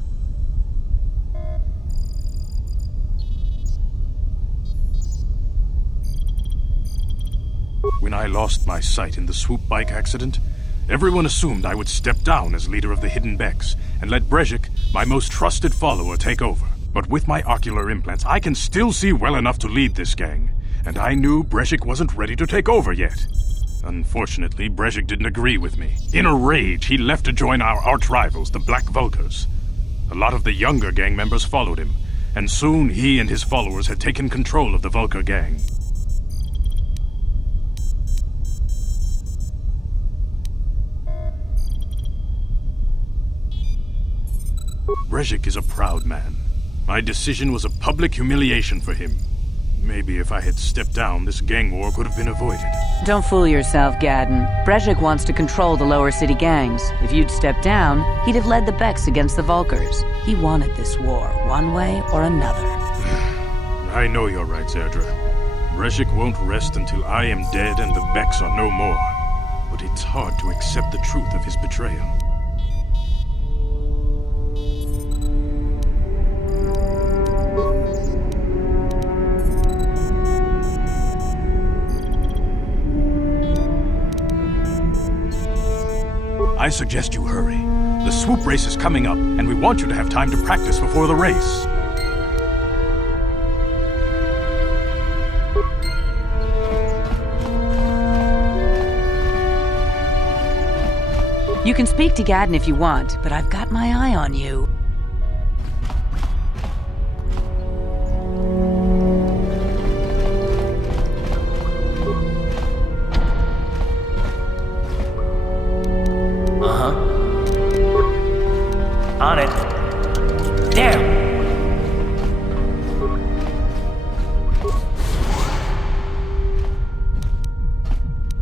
When I lost my sight in the swoop bike accident, everyone assumed I would step down as leader of the Hidden Becks and let Brezhik, my most trusted follower, take over. But with my ocular implants, I can still see well enough to lead this gang, and I knew Brezhik wasn't ready to take over yet. Unfortunately, Brezhik didn't agree with me. In a rage, he left to join our arch-rivals, the Black Vulkars. A lot of the younger gang members followed him, and soon he and his followers had taken control of the Vulkar gang. Brezhik is a proud man. My decision was a public humiliation for him. Maybe if I had stepped down, this gang war could have been avoided. Don't fool yourself, Gadden. Brezhik wants to control the lower city gangs. If you'd stepped down, he'd have led the Becks against the Vulkars. He wanted this war, one way or another. I know you're right, Zerdra. Brezhik won't rest until I am dead and the Becks are no more. But it's hard to accept the truth of his betrayal. I suggest you hurry. The swoop race is coming up, and we want you to have time to practice before the race. You can speak to Gadden if you want, but I've got my eye on you. On it. Damn!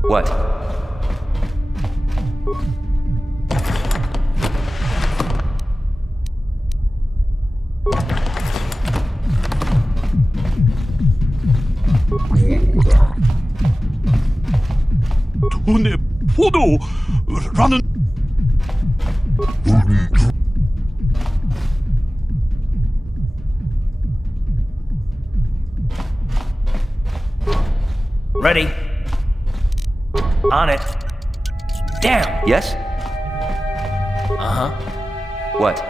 What? 돈의 포도라는 Ready. On it. Damn! Yes? Uh-huh. What?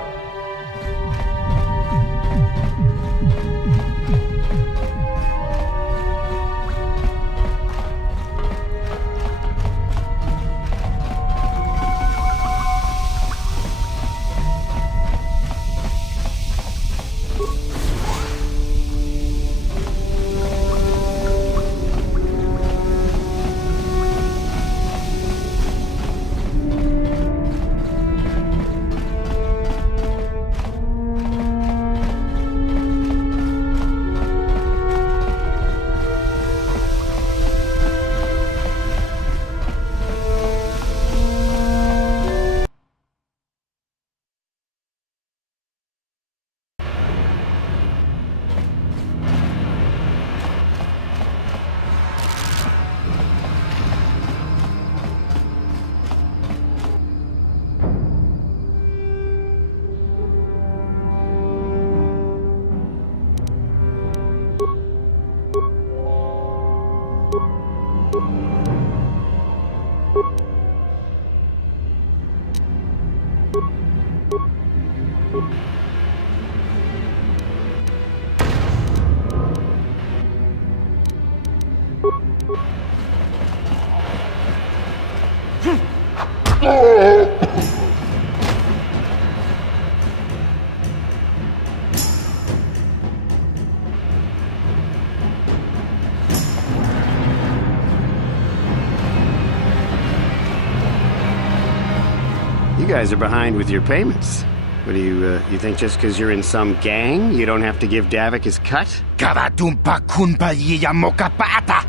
You guys are behind with your payments. What do you think just because you're in some gang, you don't have to give Davik his cut? Kavatumpa kunpa yiya mokapaata.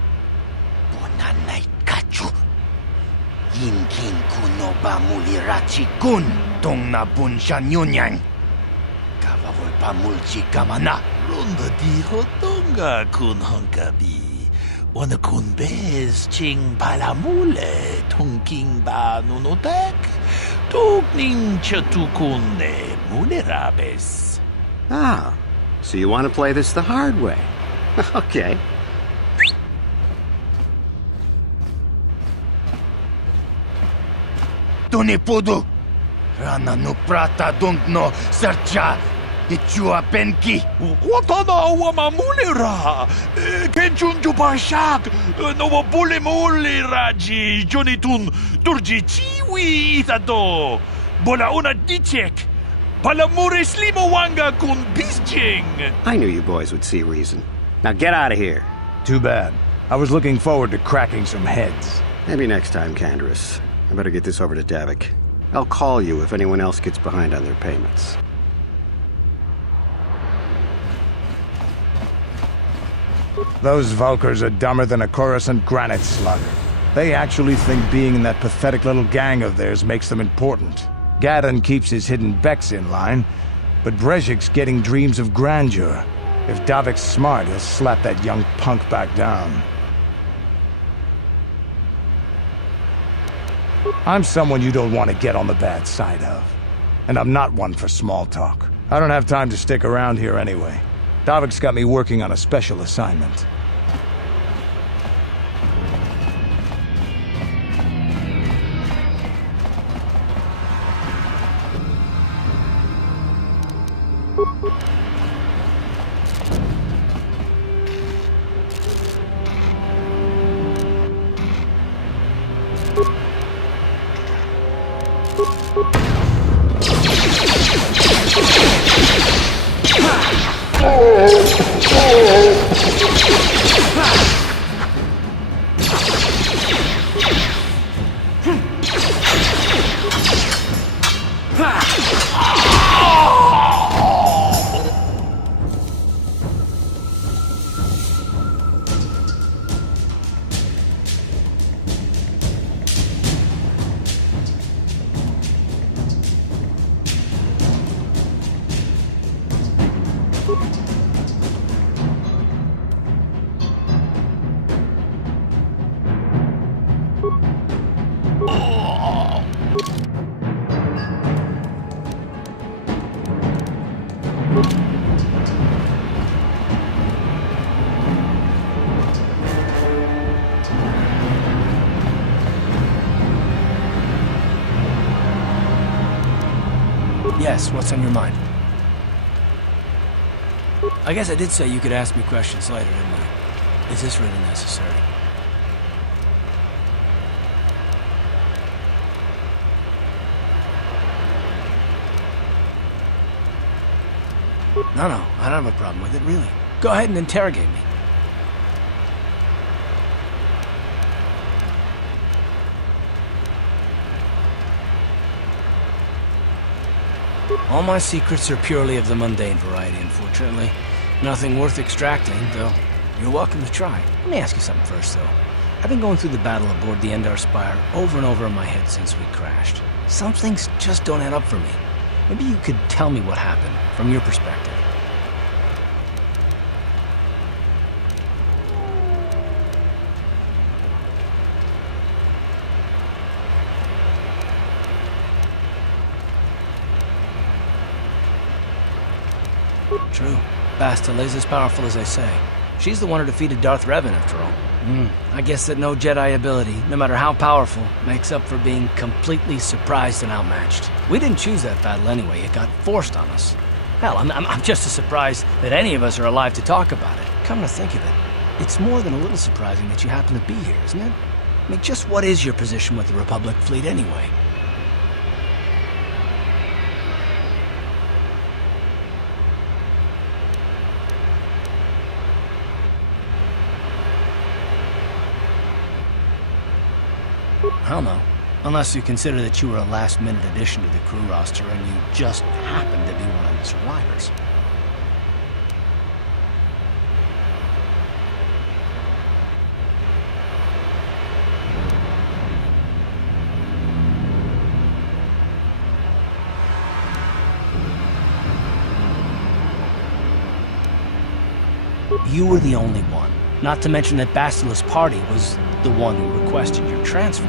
Bonanay kachu. Yinkin kuno ba mulirachi kun. Tong na bun shan yunyan. Kavavoy pa mulchi kamana. Unda di hodonga kun honkabi. Wana kun bez ching palamule tungking ba nunotek. Tugning chatukune mulerabes. Ah, so you want to play this the hard way? Okay. Tuni pudu. Rana no prata no sarcha. Ichua penki. Watana wamamulira. Kenchunju bashak. No bulimuli raji. Jonitun turji chiwi itado. Bola una dichek. Palamure slimo wanga kun bisjing. I knew you boys would see reason. Now get out of here. Too bad. I was looking forward to cracking some heads. Maybe next time, Canderous. I better get this over to Davik. I'll call you if anyone else gets behind on their payments. Those Valkyrs are dumber than a Coruscant granite slug. They actually think being in that pathetic little gang of theirs makes them important. Gadon keeps his hidden Becks in line, but Brezhik's getting dreams of grandeur. If Davik's smart, he'll slap that young punk back down. I'm someone you don't want to get on the bad side of. And I'm not one for small talk. I don't have time to stick around here anyway. Davik's got me working on a special assignment. Yes, what's on your mind? I guess I did say you could ask me questions later, didn't I? Is this really necessary? No, I don't have a problem with it, really. Go ahead and interrogate me. All my secrets are purely of the mundane variety, unfortunately. Nothing worth extracting, though you're welcome to try. Let me ask you something first, though. I've been going through the battle aboard the Endar Spire over and over in my head since we crashed. Some things just don't add up for me. Maybe you could tell me what happened, from your perspective. True. Bastila is as powerful as they say. She's the one who defeated Darth Revan, after all. I guess that no Jedi ability, no matter how powerful, makes up for being completely surprised and outmatched. We didn't choose that battle anyway. It got forced on us. Hell, I'm just as surprised that any of us are alive to talk about it. Come to think of it, it's more than a little surprising that you happen to be here, isn't it? I mean, just what is your position with the Republic fleet anyway? I don't know. Unless you consider that you were a last-minute addition to the crew roster and you just happened to be one of the survivors. you were the only one. Not to mention that Basila's party was the one who requested your transfer.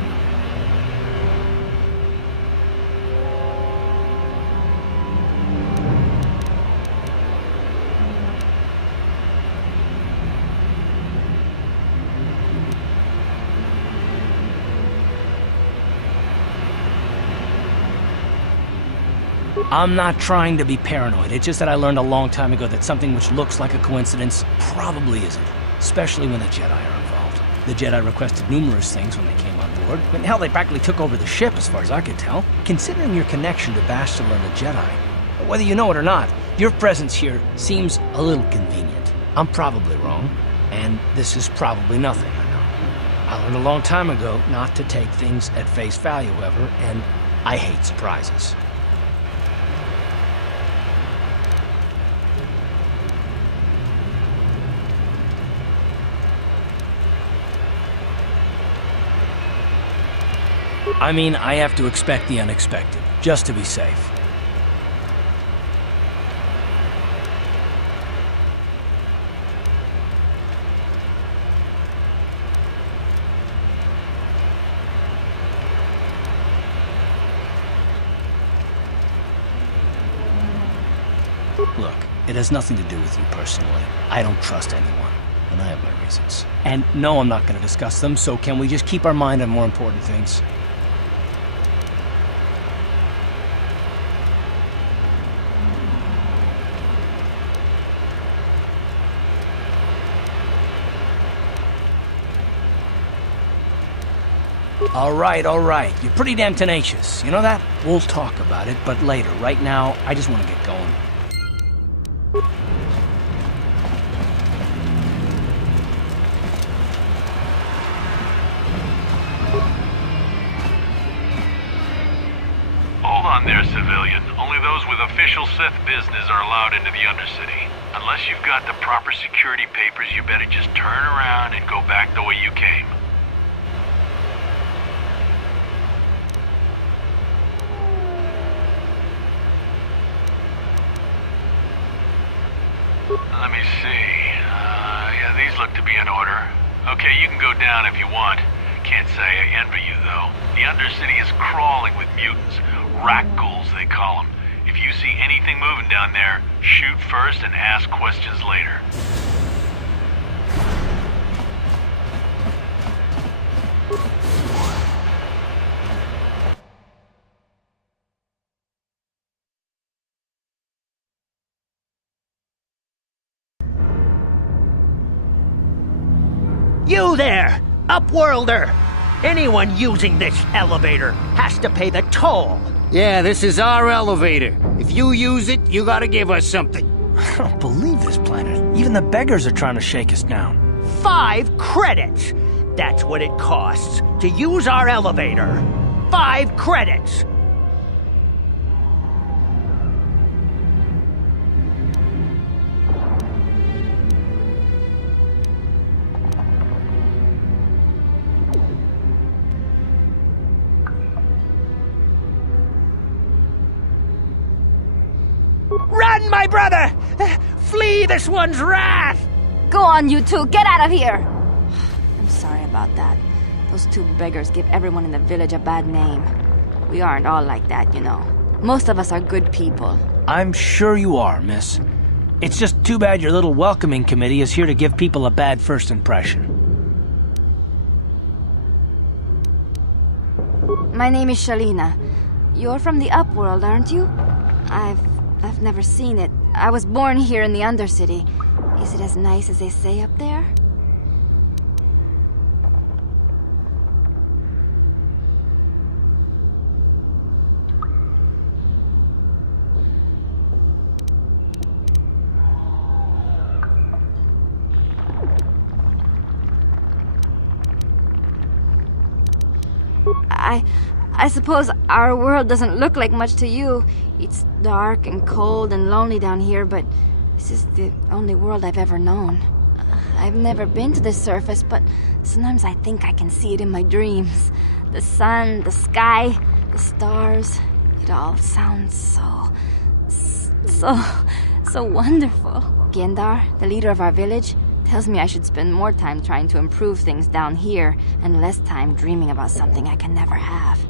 I'm not trying to be paranoid, it's just that I learned a long time ago that something which looks like a coincidence probably isn't, especially when the Jedi are involved. The Jedi requested numerous things when they came on board, but hell, they practically took over the ship as far as I could tell. Considering your connection to Bastila and the Jedi, whether you know it or not, your presence here seems a little convenient. I'm probably wrong, and this is probably nothing, I know. I learned a long time ago not to take things at face value ever, and I hate surprises. I mean, I have to expect the unexpected, just to be safe. Look, it has nothing to do with you personally. I don't trust anyone, and I have my reasons. And no, I'm not going to discuss them, so can we just keep our mind on more important things? All right. You're pretty damn tenacious. You know that? We'll talk about it, but later. Right now, I just want to get going. Hold on there, civilian. Only those with official Sith business are allowed into the Undercity. Unless you've got the proper security papers, you better just turn around and go back the way you came. Let me see. Yeah, these look to be in order. Okay, you can go down if you want. Can't say I envy you, though. The Undercity is crawling with mutants. Rat ghouls, they call them. If you see anything moving down there, shoot first and ask questions later. You there, Upworlder! Anyone using this elevator has to pay the toll. Yeah, this is our elevator. If you use it, you gotta give us something. I don't believe this planet. Even the beggars are trying to shake us down. 5 credits! That's what it costs to use our elevator. 5 credits! Run, my brother! Flee this one's wrath! Go on, you two, get out of here! I'm sorry about that. Those 2 beggars give everyone in the village a bad name. We aren't all like that, you know. Most of us are good people. I'm sure you are, miss. It's just too bad your little welcoming committee is here to give people a bad first impression. My name is Shalina. You're from the Upworld, aren't you? I've never seen it. I was born here in the Undercity. Is it as nice as they say up there? I suppose our world doesn't look like much to you. It's dark and cold and lonely down here, but this is the only world I've ever known. I've never been to the surface, but sometimes I think I can see it in my dreams. The sun, the sky, the stars. It all sounds so wonderful. Gendar, the leader of our village, Tells me I should spend more time trying to improve things down here and less time dreaming about something I can never have.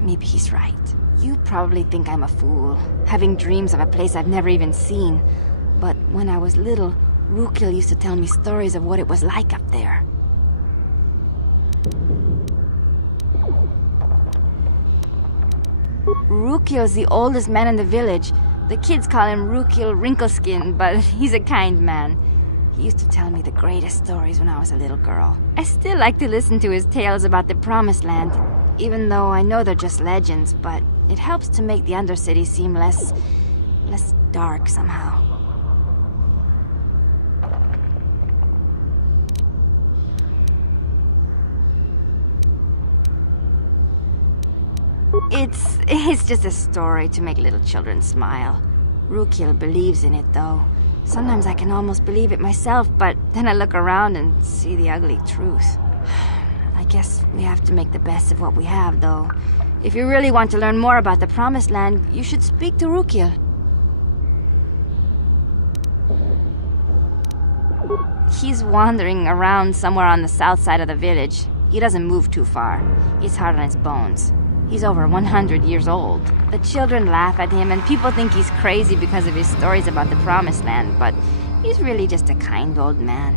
Maybe he's right. You probably think I'm a fool, having dreams of a place I've never even seen. But when I was little, Rukil used to tell me stories of what it was like up there. Rukil's the oldest man in the village. The kids call him Rukil Wrinkleskin, but he's a kind man. He used to tell me the greatest stories when I was a little girl. I still like to listen to his tales about the Promised Land, even though I know they're just legends, but it helps to make the Undercity seem less dark somehow. It's just a story to make little children smile. Rukil believes in it, though. Sometimes I can almost believe it myself, but then I look around and see the ugly truth. I guess we have to make the best of what we have, though. If you really want to learn more about the Promised Land, you should speak to Rukil. He's wandering around somewhere on the south side of the village. He doesn't move too far. He's hard on his bones. He's over 100 years old. The children laugh at him, and people think he's crazy because of his stories about the Promised Land, but he's really just a kind old man.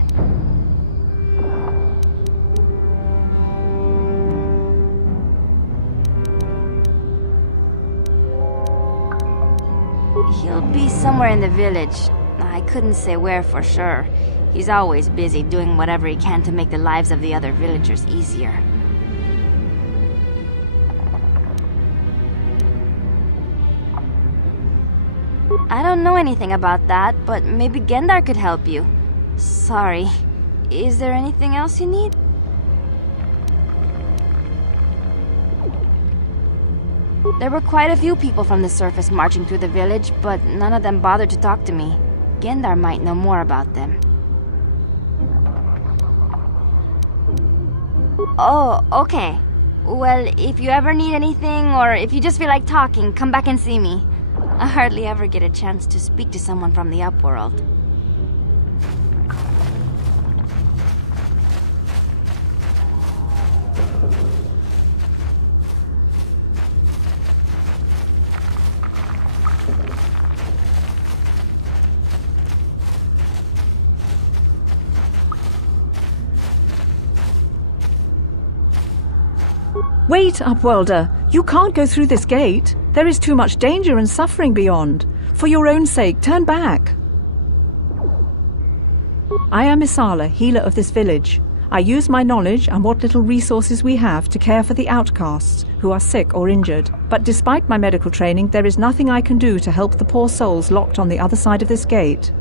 He'll be somewhere in the village. I couldn't say where for sure. He's always busy doing whatever he can to make the lives of the other villagers easier. I don't know anything about that, but maybe Gendar could help you. Sorry. Is there anything else you need? There were quite a few people from the surface marching through the village, but none of them bothered to talk to me. Gendar might know more about them. Oh, okay. Well, if you ever need anything, or if you just feel like talking, come back and see me. I hardly ever get a chance to speak to someone from the Upworld. Wait, Upworlder! You can't go through this gate. There is too much danger and suffering beyond. For your own sake, turn back. I am Isala, healer of this village. I use my knowledge and what little resources we have to care for the outcasts who are sick or injured. But despite my medical training, there is nothing I can do to help the poor souls locked on the other side of this gate.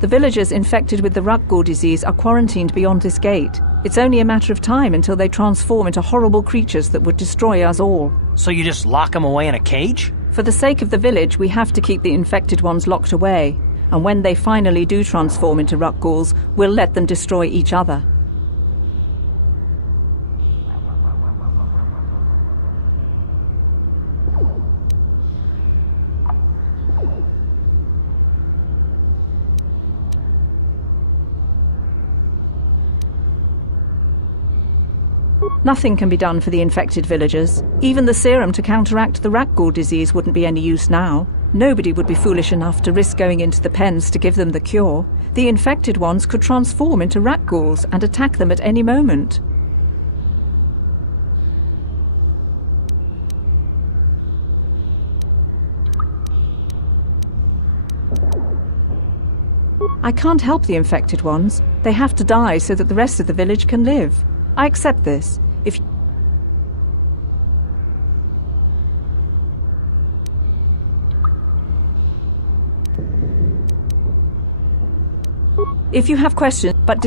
The villagers infected with the Rukgul disease are quarantined beyond this gate. It's only a matter of time until they transform into horrible creatures that would destroy us all. So you just lock them away in a cage? For the sake of the village, we have to keep the infected ones locked away. And when they finally do transform into Rukguls, we'll let them destroy each other. Nothing can be done for the infected villagers. Even the serum to counteract the Rukgul disease wouldn't be any use now. Nobody would be foolish enough to risk going into the pens to give them the cure. The infected ones could transform into Rukguls and attack them at any moment. I can't help the infected ones. They have to die so that the rest of the village can live. I accept this. If you have questions, but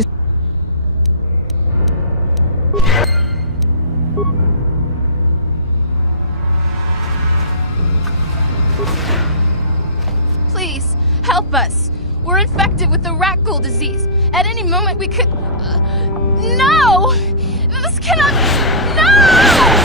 please, help us. We're infected with the Rukgul disease. At any moment we could... No! This cannot... No!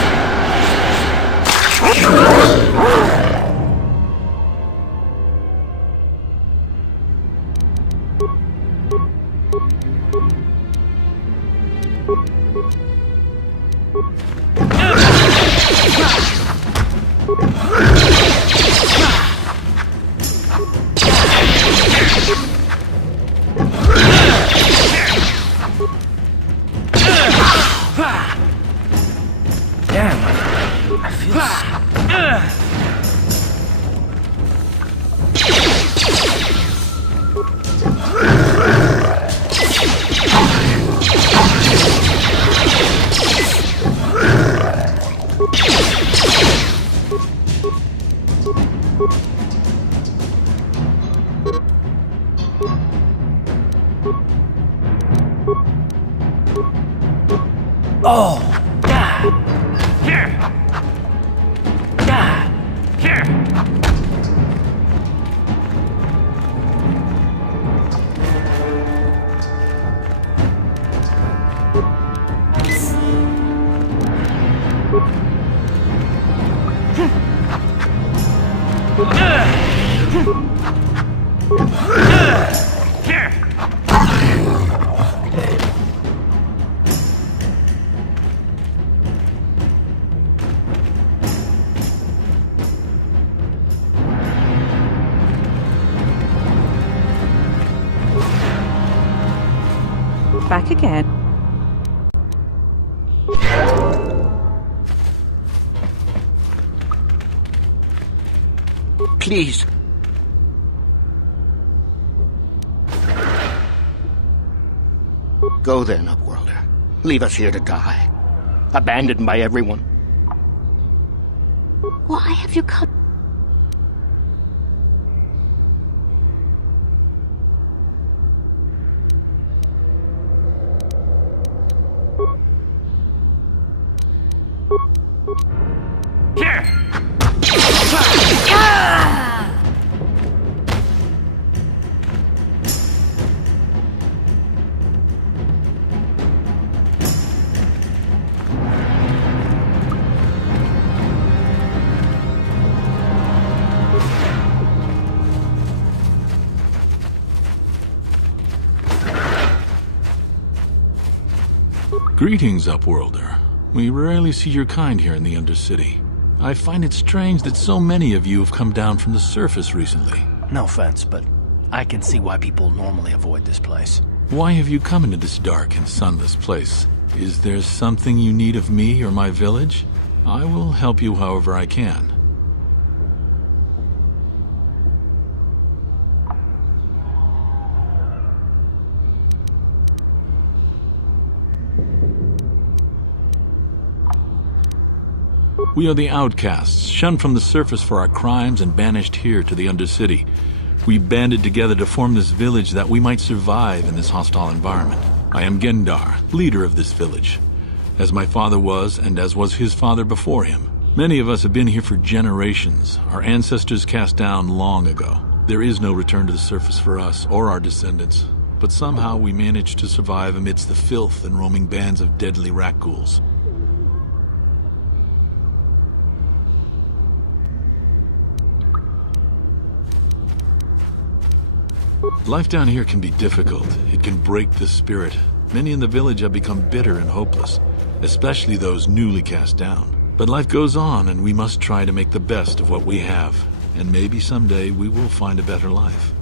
Back again. Please. Go then, Upworlder. Leave us here to die. Abandoned by everyone. Why have you come? Greetings, Upworlder. We rarely see your kind here in the Undercity. I find it strange that so many of you have come down from the surface recently. No offense, but I can see why people normally avoid this place. Why have you come into this dark and sunless place? Is there something you need of me or my village? I will help you however I can. We are the outcasts, shunned from the surface for our crimes and banished here to the Undercity. We banded together to form this village that we might survive in this hostile environment. I am Gendar, leader of this village, as my father was and as was his father before him. Many of us have been here for generations, our ancestors cast down long ago. There is no return to the surface for us or our descendants, but somehow we managed to survive amidst the filth and roaming bands of deadly rat ghouls. Life down here can be difficult. It can break the spirit. Many in the village have become bitter and hopeless, especially those newly cast down. But life goes on, and we must try to make the best of what we have. And maybe someday we will find a better life.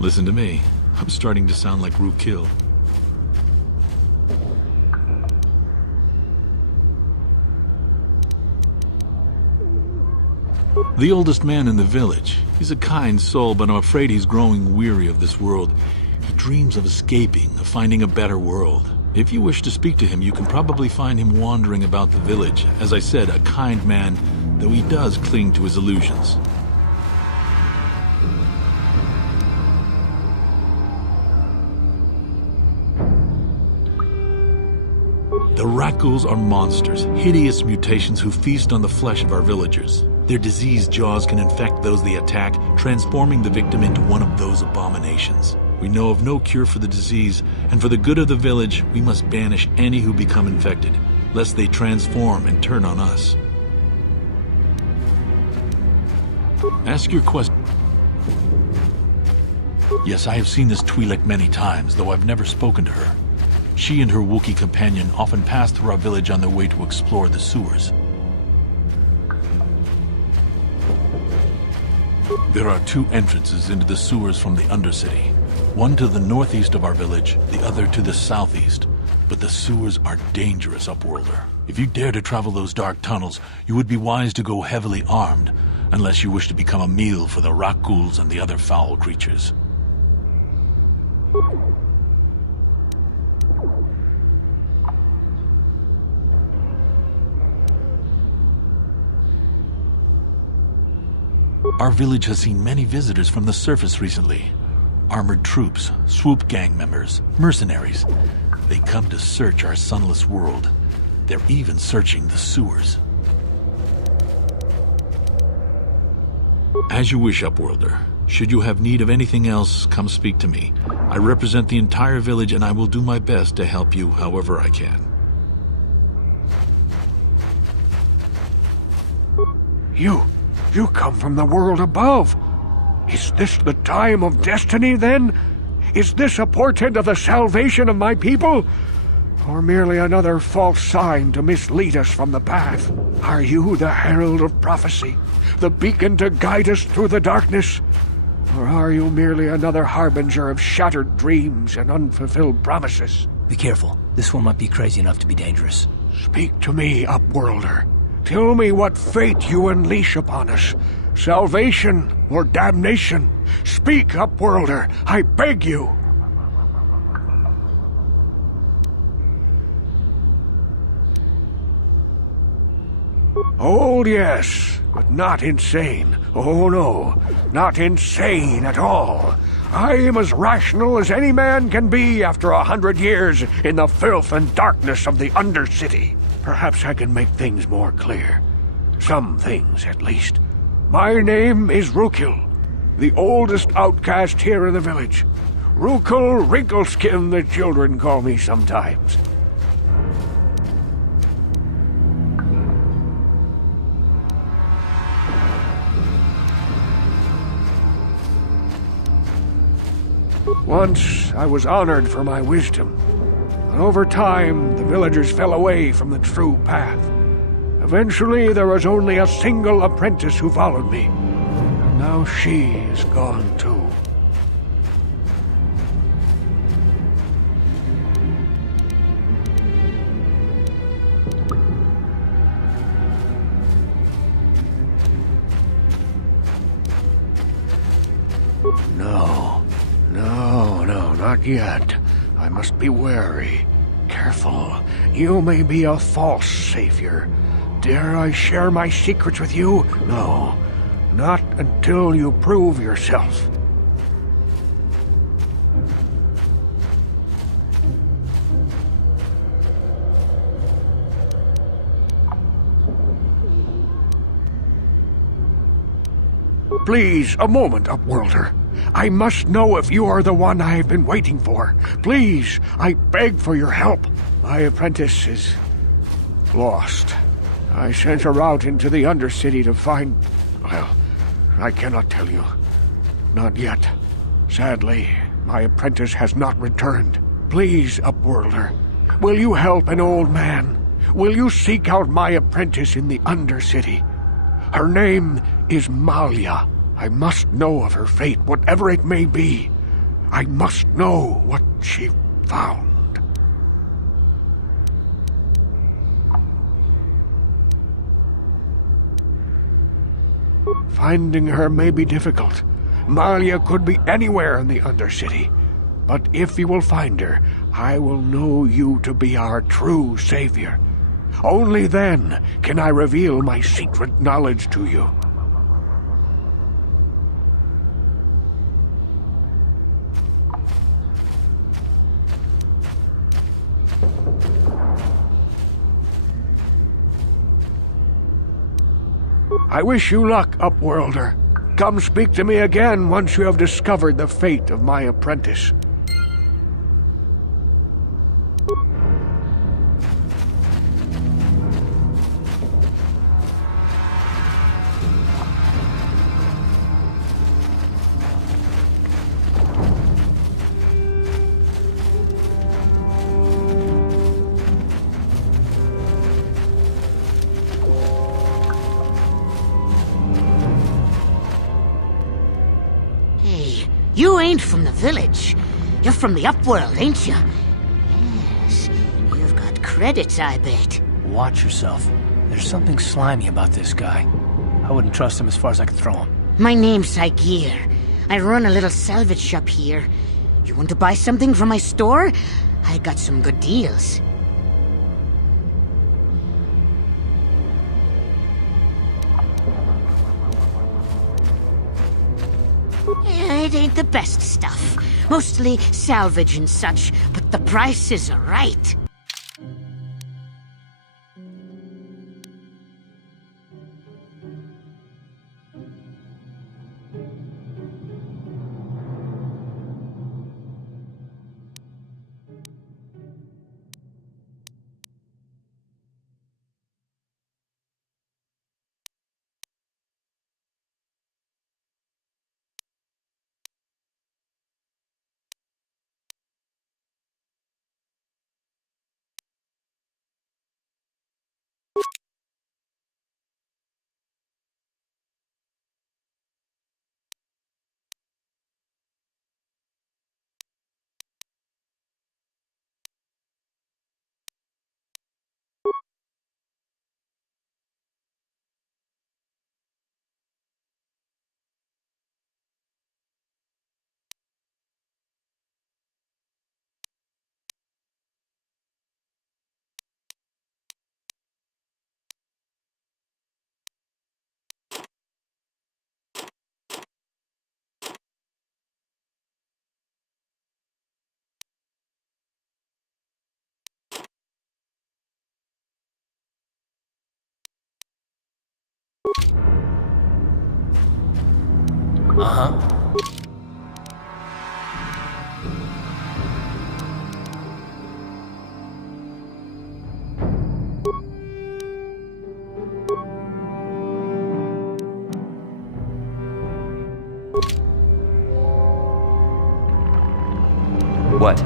Listen to me. I'm starting to sound like Rukil. The oldest man in the village. He's a kind soul, but I'm afraid he's growing weary of this world. He dreams of escaping, of finding a better world. If you wish to speak to him, you can probably find him wandering about the village. As I said, a kind man, though he does cling to his illusions. The rat ghouls are monsters, hideous mutations who feast on the flesh of our villagers. Their diseased jaws can infect those they attack, transforming the victim into one of those abominations. We know of no cure for the disease, and for the good of the village, we must banish any who become infected, lest they transform and turn on us. Ask your question. Yes, I have seen this Twi'lek many times, though I've never spoken to her. She and her Wookiee companion often pass through our village on their way to explore the sewers. There are two entrances into the sewers from the Undercity. One to the northeast of our village, the other to the southeast. But the sewers are dangerous, Upworlder. If you dare to travel those dark tunnels, you would be wise to go heavily armed, unless you wish to become a meal for the Rakghouls and the other foul creatures. Our village has seen many visitors from the surface recently. Armored troops, swoop gang members, mercenaries. They come to search our sunless world. They're even searching the sewers. As you wish, Upworlder. Should you have need of anything else, come speak to me. I represent the entire village and I will do my best to help you however I can. You come from the world above. Is this the time of destiny, then? Is this a portent of the salvation of my people? Or merely another false sign to mislead us from the path? Are you the herald of prophecy, the beacon to guide us through the darkness? Or are you merely another harbinger of shattered dreams and unfulfilled promises? Be careful. This one might be crazy enough to be dangerous. Speak to me, Upworlder. Tell me what fate you unleash upon us. Salvation or damnation? Speak, Upworlder, I beg you! Old, yes, but not insane. Oh no, not insane at all. I am as rational as any man can be after 100 years in the filth and darkness of the Undercity. Perhaps I can make things more clear. Some things, at least. My name is Rukil, the oldest outcast here in the village. Rukil Wrinkleskin, the children call me sometimes. Once I was honored for my wisdom, but over time the villagers fell away from the true path. Eventually there was only a single apprentice who followed me, and now she is gone too. No, not yet. I must be wary. Careful. You may be a false savior. Dare I share my secrets with you? No, not until you prove yourself. Please, a moment, Upworlder. I must know if you are the one I have been waiting for. Please, I beg for your help. My apprentice is lost. I sent her out into the Undercity to find... well, I cannot tell you. Not yet. Sadly, my apprentice has not returned. Please, Upworlder, will you help an old man? Will you seek out my apprentice in the Undercity? Her name is Malia. I must know of her fate, whatever it may be. I must know what she found. Finding her may be difficult. Malia could be anywhere in the Undercity. But if you will find her, I will know you to be our true savior. Only then can I reveal my secret knowledge to you. I wish you luck, Upworlder. Come speak to me again once you have discovered the fate of my apprentice. You ain't from the village. You're from the upworld, ain't you? Yes, you've got credits, I bet. Watch yourself. There's something slimy about this guy. I wouldn't trust him as far as I could throw him. My name's Saigir. I run a little salvage shop here. You want to buy something from my store? I got some good deals. It ain't the best stuff. Mostly salvage and such, but the prices are right. What?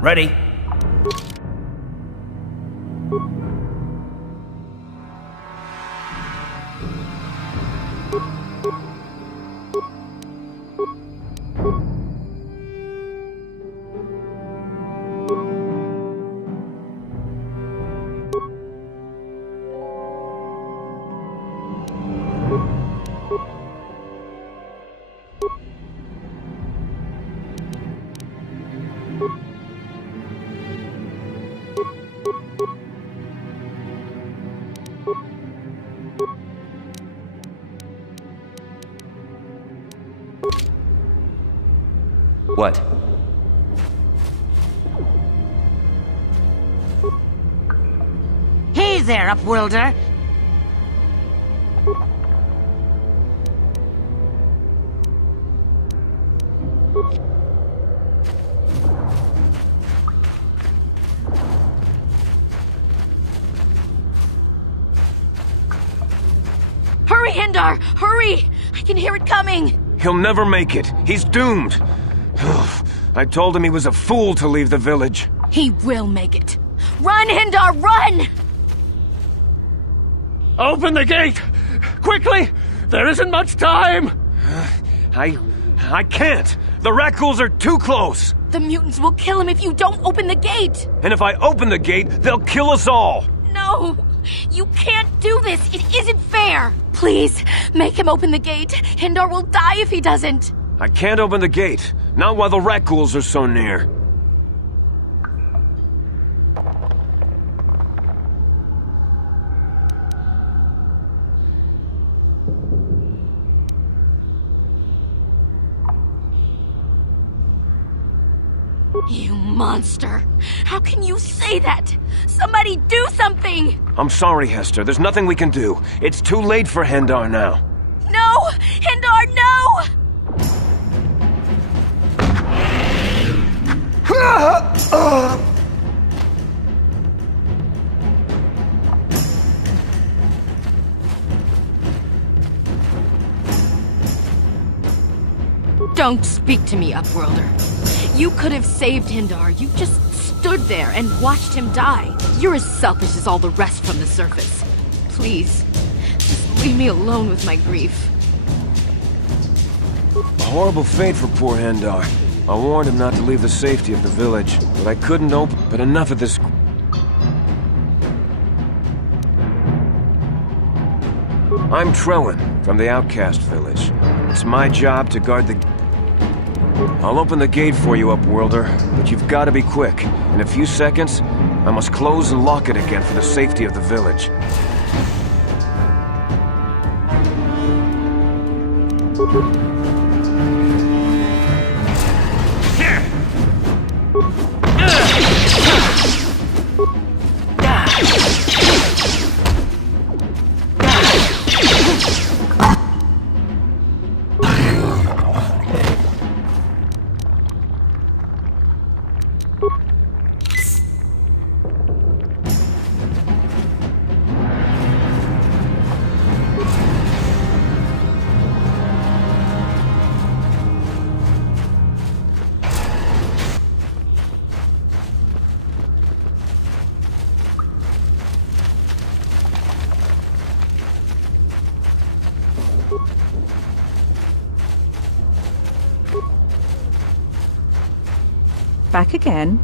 Ready? What? Hey there, Upworlder! Hurry, Hindar! Hurry! I can hear it coming! He'll never make it. He's doomed. I told him he was a fool to leave the village. He will make it. Run, Hindar, run! Open the gate! Quickly! There isn't much time! I can't! The Rakghouls are too close! The mutants will kill him if you don't open the gate! And if I open the gate, they'll kill us all! No! You can't do this! It isn't fair! Please, make him open the gate. Hindar will die if he doesn't. I can't open the gate. Not while the Rakghouls are so near. You monster! How can you say that? Somebody do something! I'm sorry, Hester. There's nothing we can do. It's too late for Hendar now. No! Hendar, no! Don't speak to me, Upworlder. You could have saved Hendar. You just stood there and watched him die. You're as selfish as all the rest from the surface. Please, just leave me alone with my grief. A horrible fate for poor Hendar. I warned him not to leave the safety of the village, but I couldn't open. But enough of this. I'm Trellin, from the Outcast Village. It's my job to guard the... I'll open the gate for you, Upworlder, but you've got to be quick. In a few seconds, I must close and lock it again for the safety of the village. Back again?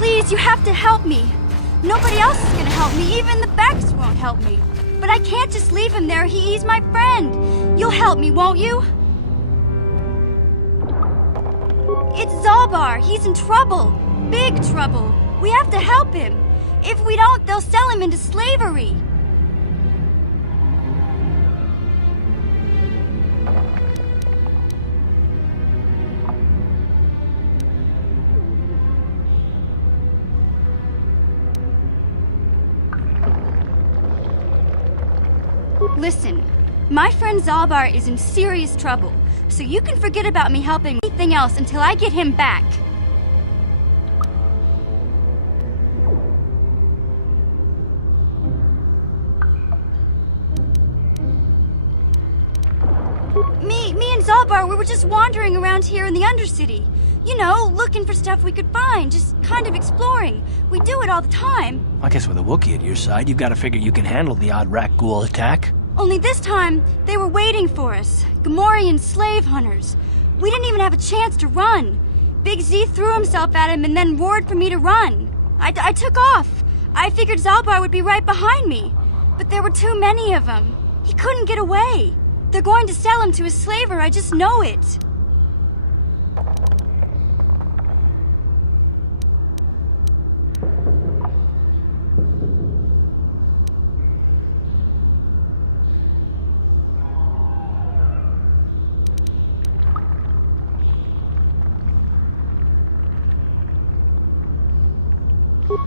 Please, you have to help me. Nobody else is gonna help me. Even the Becks won't help me. But I can't just leave him there. He's my friend. You'll help me, won't you? It's Zalbar. He's in trouble. Big trouble. We have to help him. If we don't, they'll sell him into slavery. Listen, my friend Zalbar is in serious trouble, so you can forget about me helping anything else until I get him back. Me and Zalbar, we were just wandering around here in the Undercity. You know, looking for stuff we could find, just kind of exploring. We do it all the time. I guess with a Wookiee at your side, you've got to figure you can handle the odd rat ghoul attack. Only this time, they were waiting for us. Gamorrean slave hunters. We didn't even have a chance to run. Big Z threw himself at him and then roared for me to run. I took off. I figured Zalbar would be right behind me. But there were too many of them. He couldn't get away. They're going to sell him to a slaver, I just know it.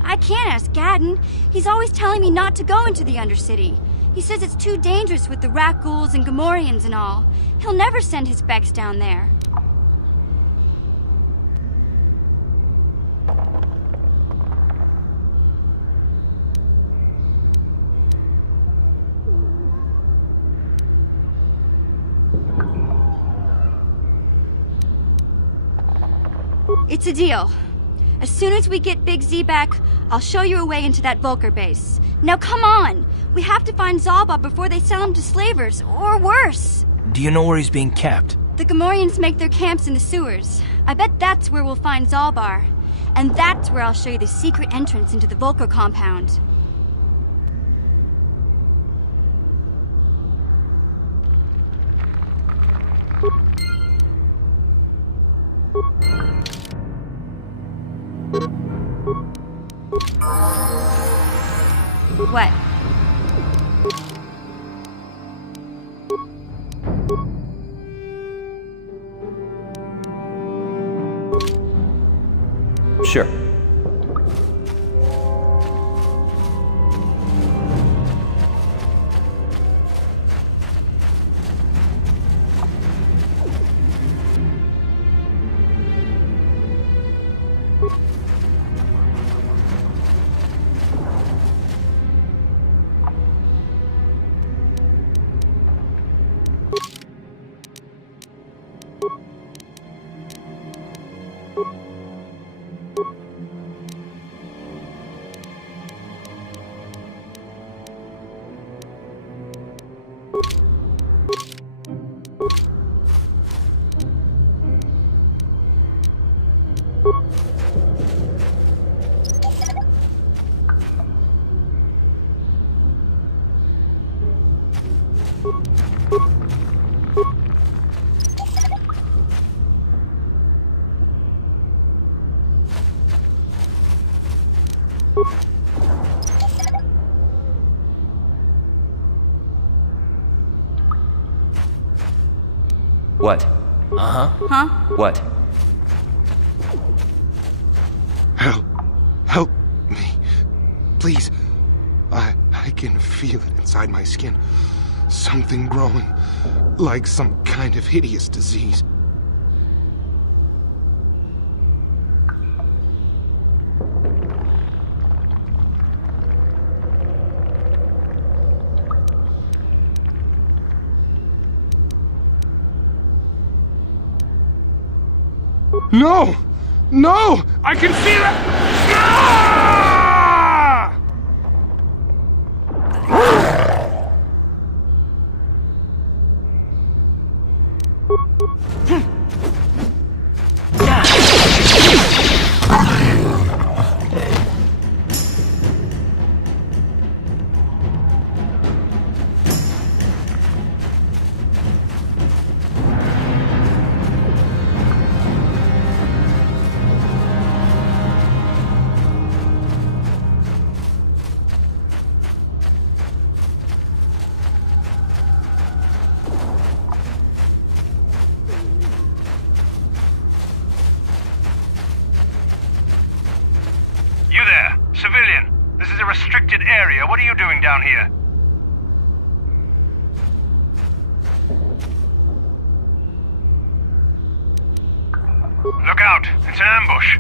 I can't ask Gadden. He's always telling me not to go into the Undercity. He says it's too dangerous with the rat ghouls and Gamorreans and all. He'll never send his Becks down there. It's a deal. As soon as we get Big Z back, I'll show you a way into that Vulcar base. Now come on! We have to find Zalbar before they sell him to slavers, or worse. Do you know where he's being kept? The Gamorreans make their camps in the sewers. I bet that's where we'll find Zalbar. And that's where I'll show you the secret entrance into the Volker compound. What? Sure. What? Huh? What? Help me. Please. I can feel it inside my skin. Something growing. Like some kind of hideous disease. No! No! I can feel it! Ah! You there, civilian. This is a restricted area. What are you doing down here? Look out! It's an ambush!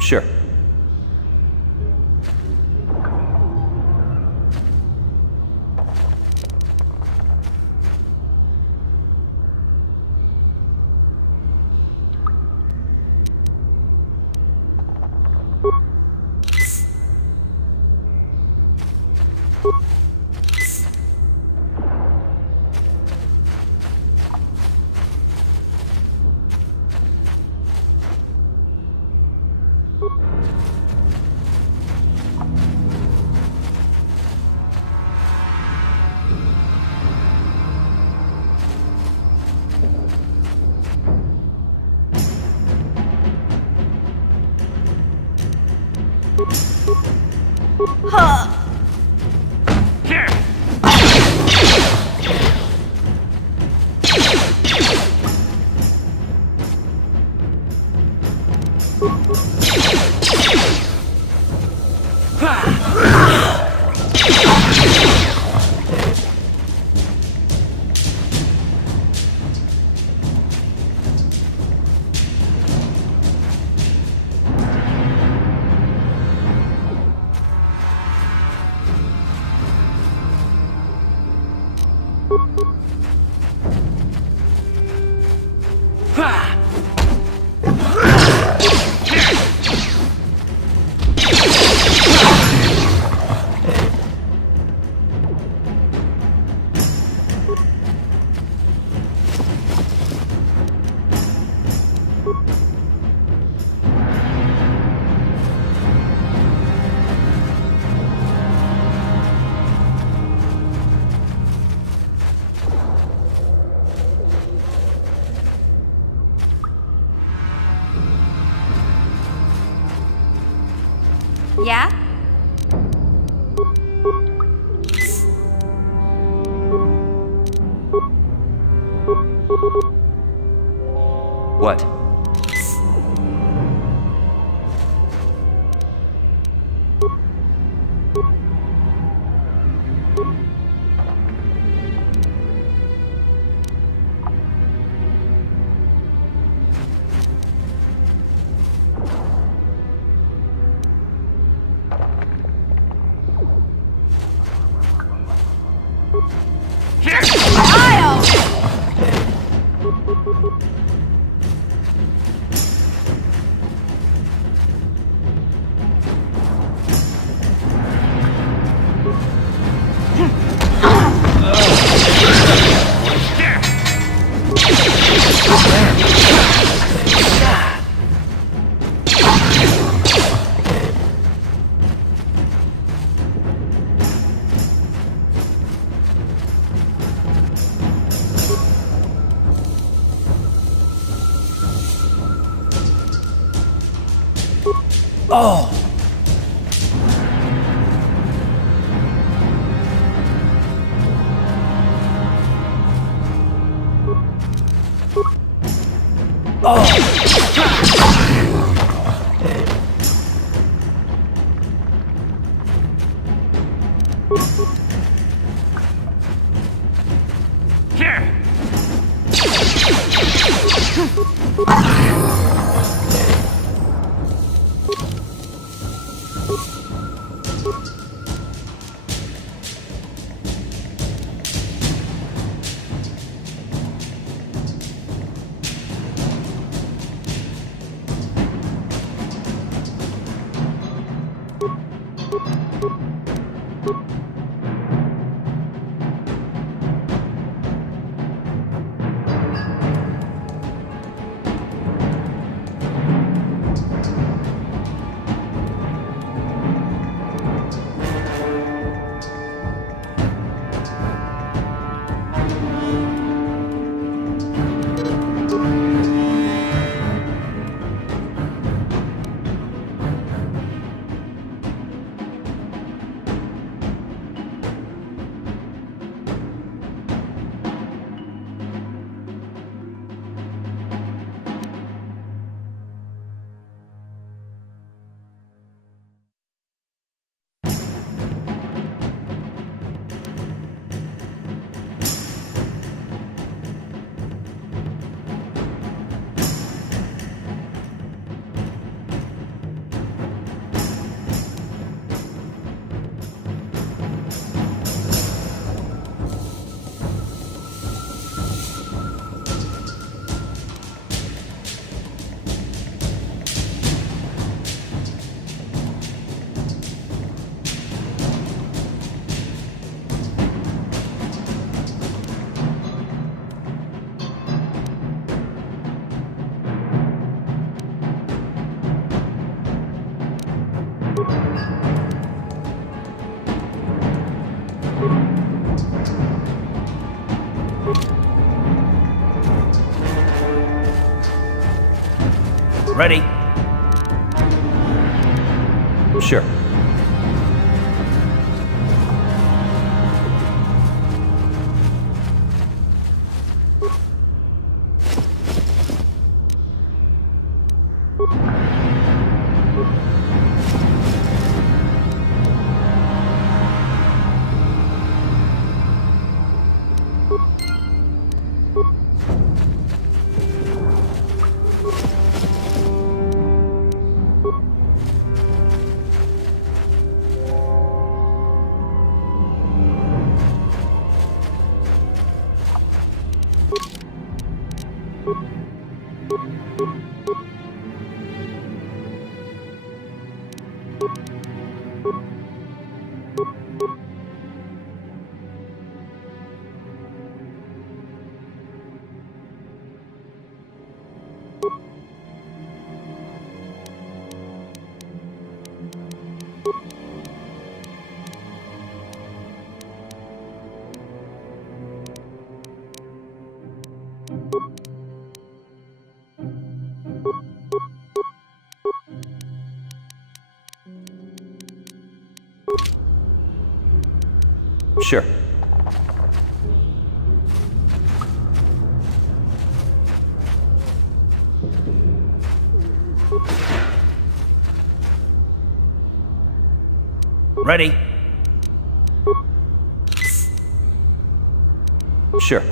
Sure. Yeah? What? Oh! Ready? Sure. Sure. Ready? Sure.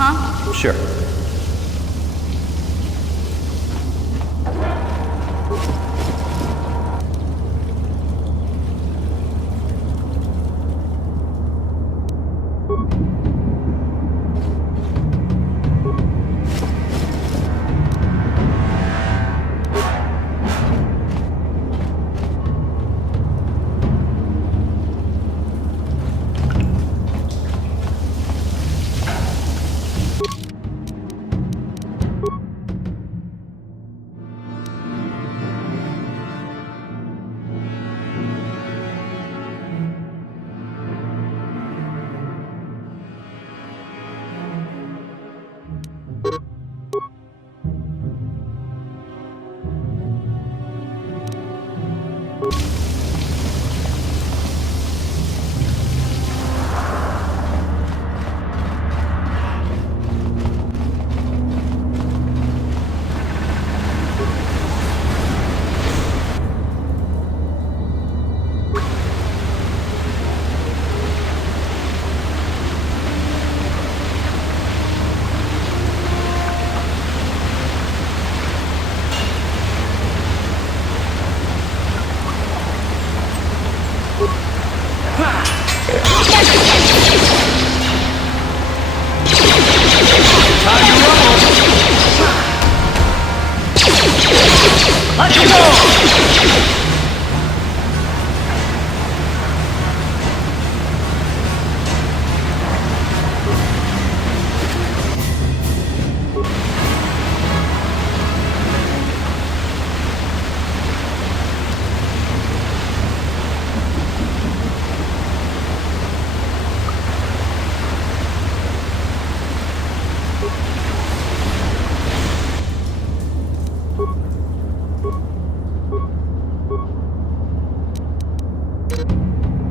Huh? Sure.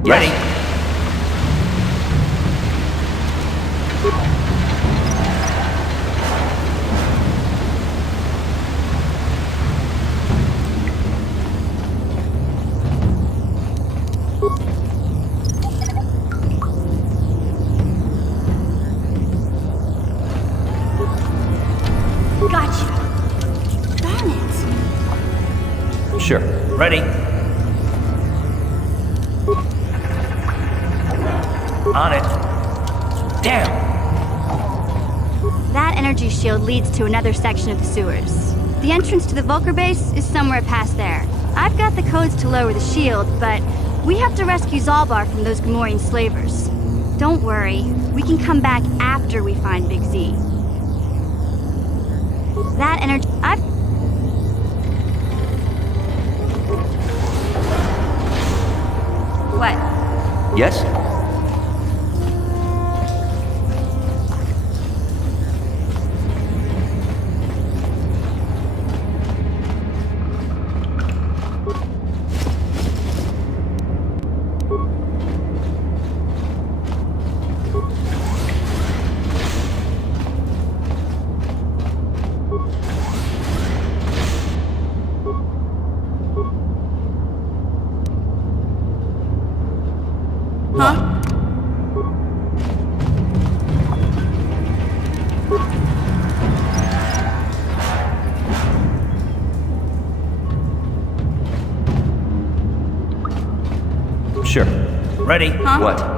Ready? Gotcha. Darn it. Sure. Ready? On it. Damn! That energy shield leads to another section of the sewers. The entrance to the Vulcar base is somewhere past there. I've got the codes to lower the shield, but we have to rescue Zalbar from those Gamorrean slavers. Don't worry, we can come back after we find Big Z. That energy... What? Yes? Sure. Ready? Huh? What?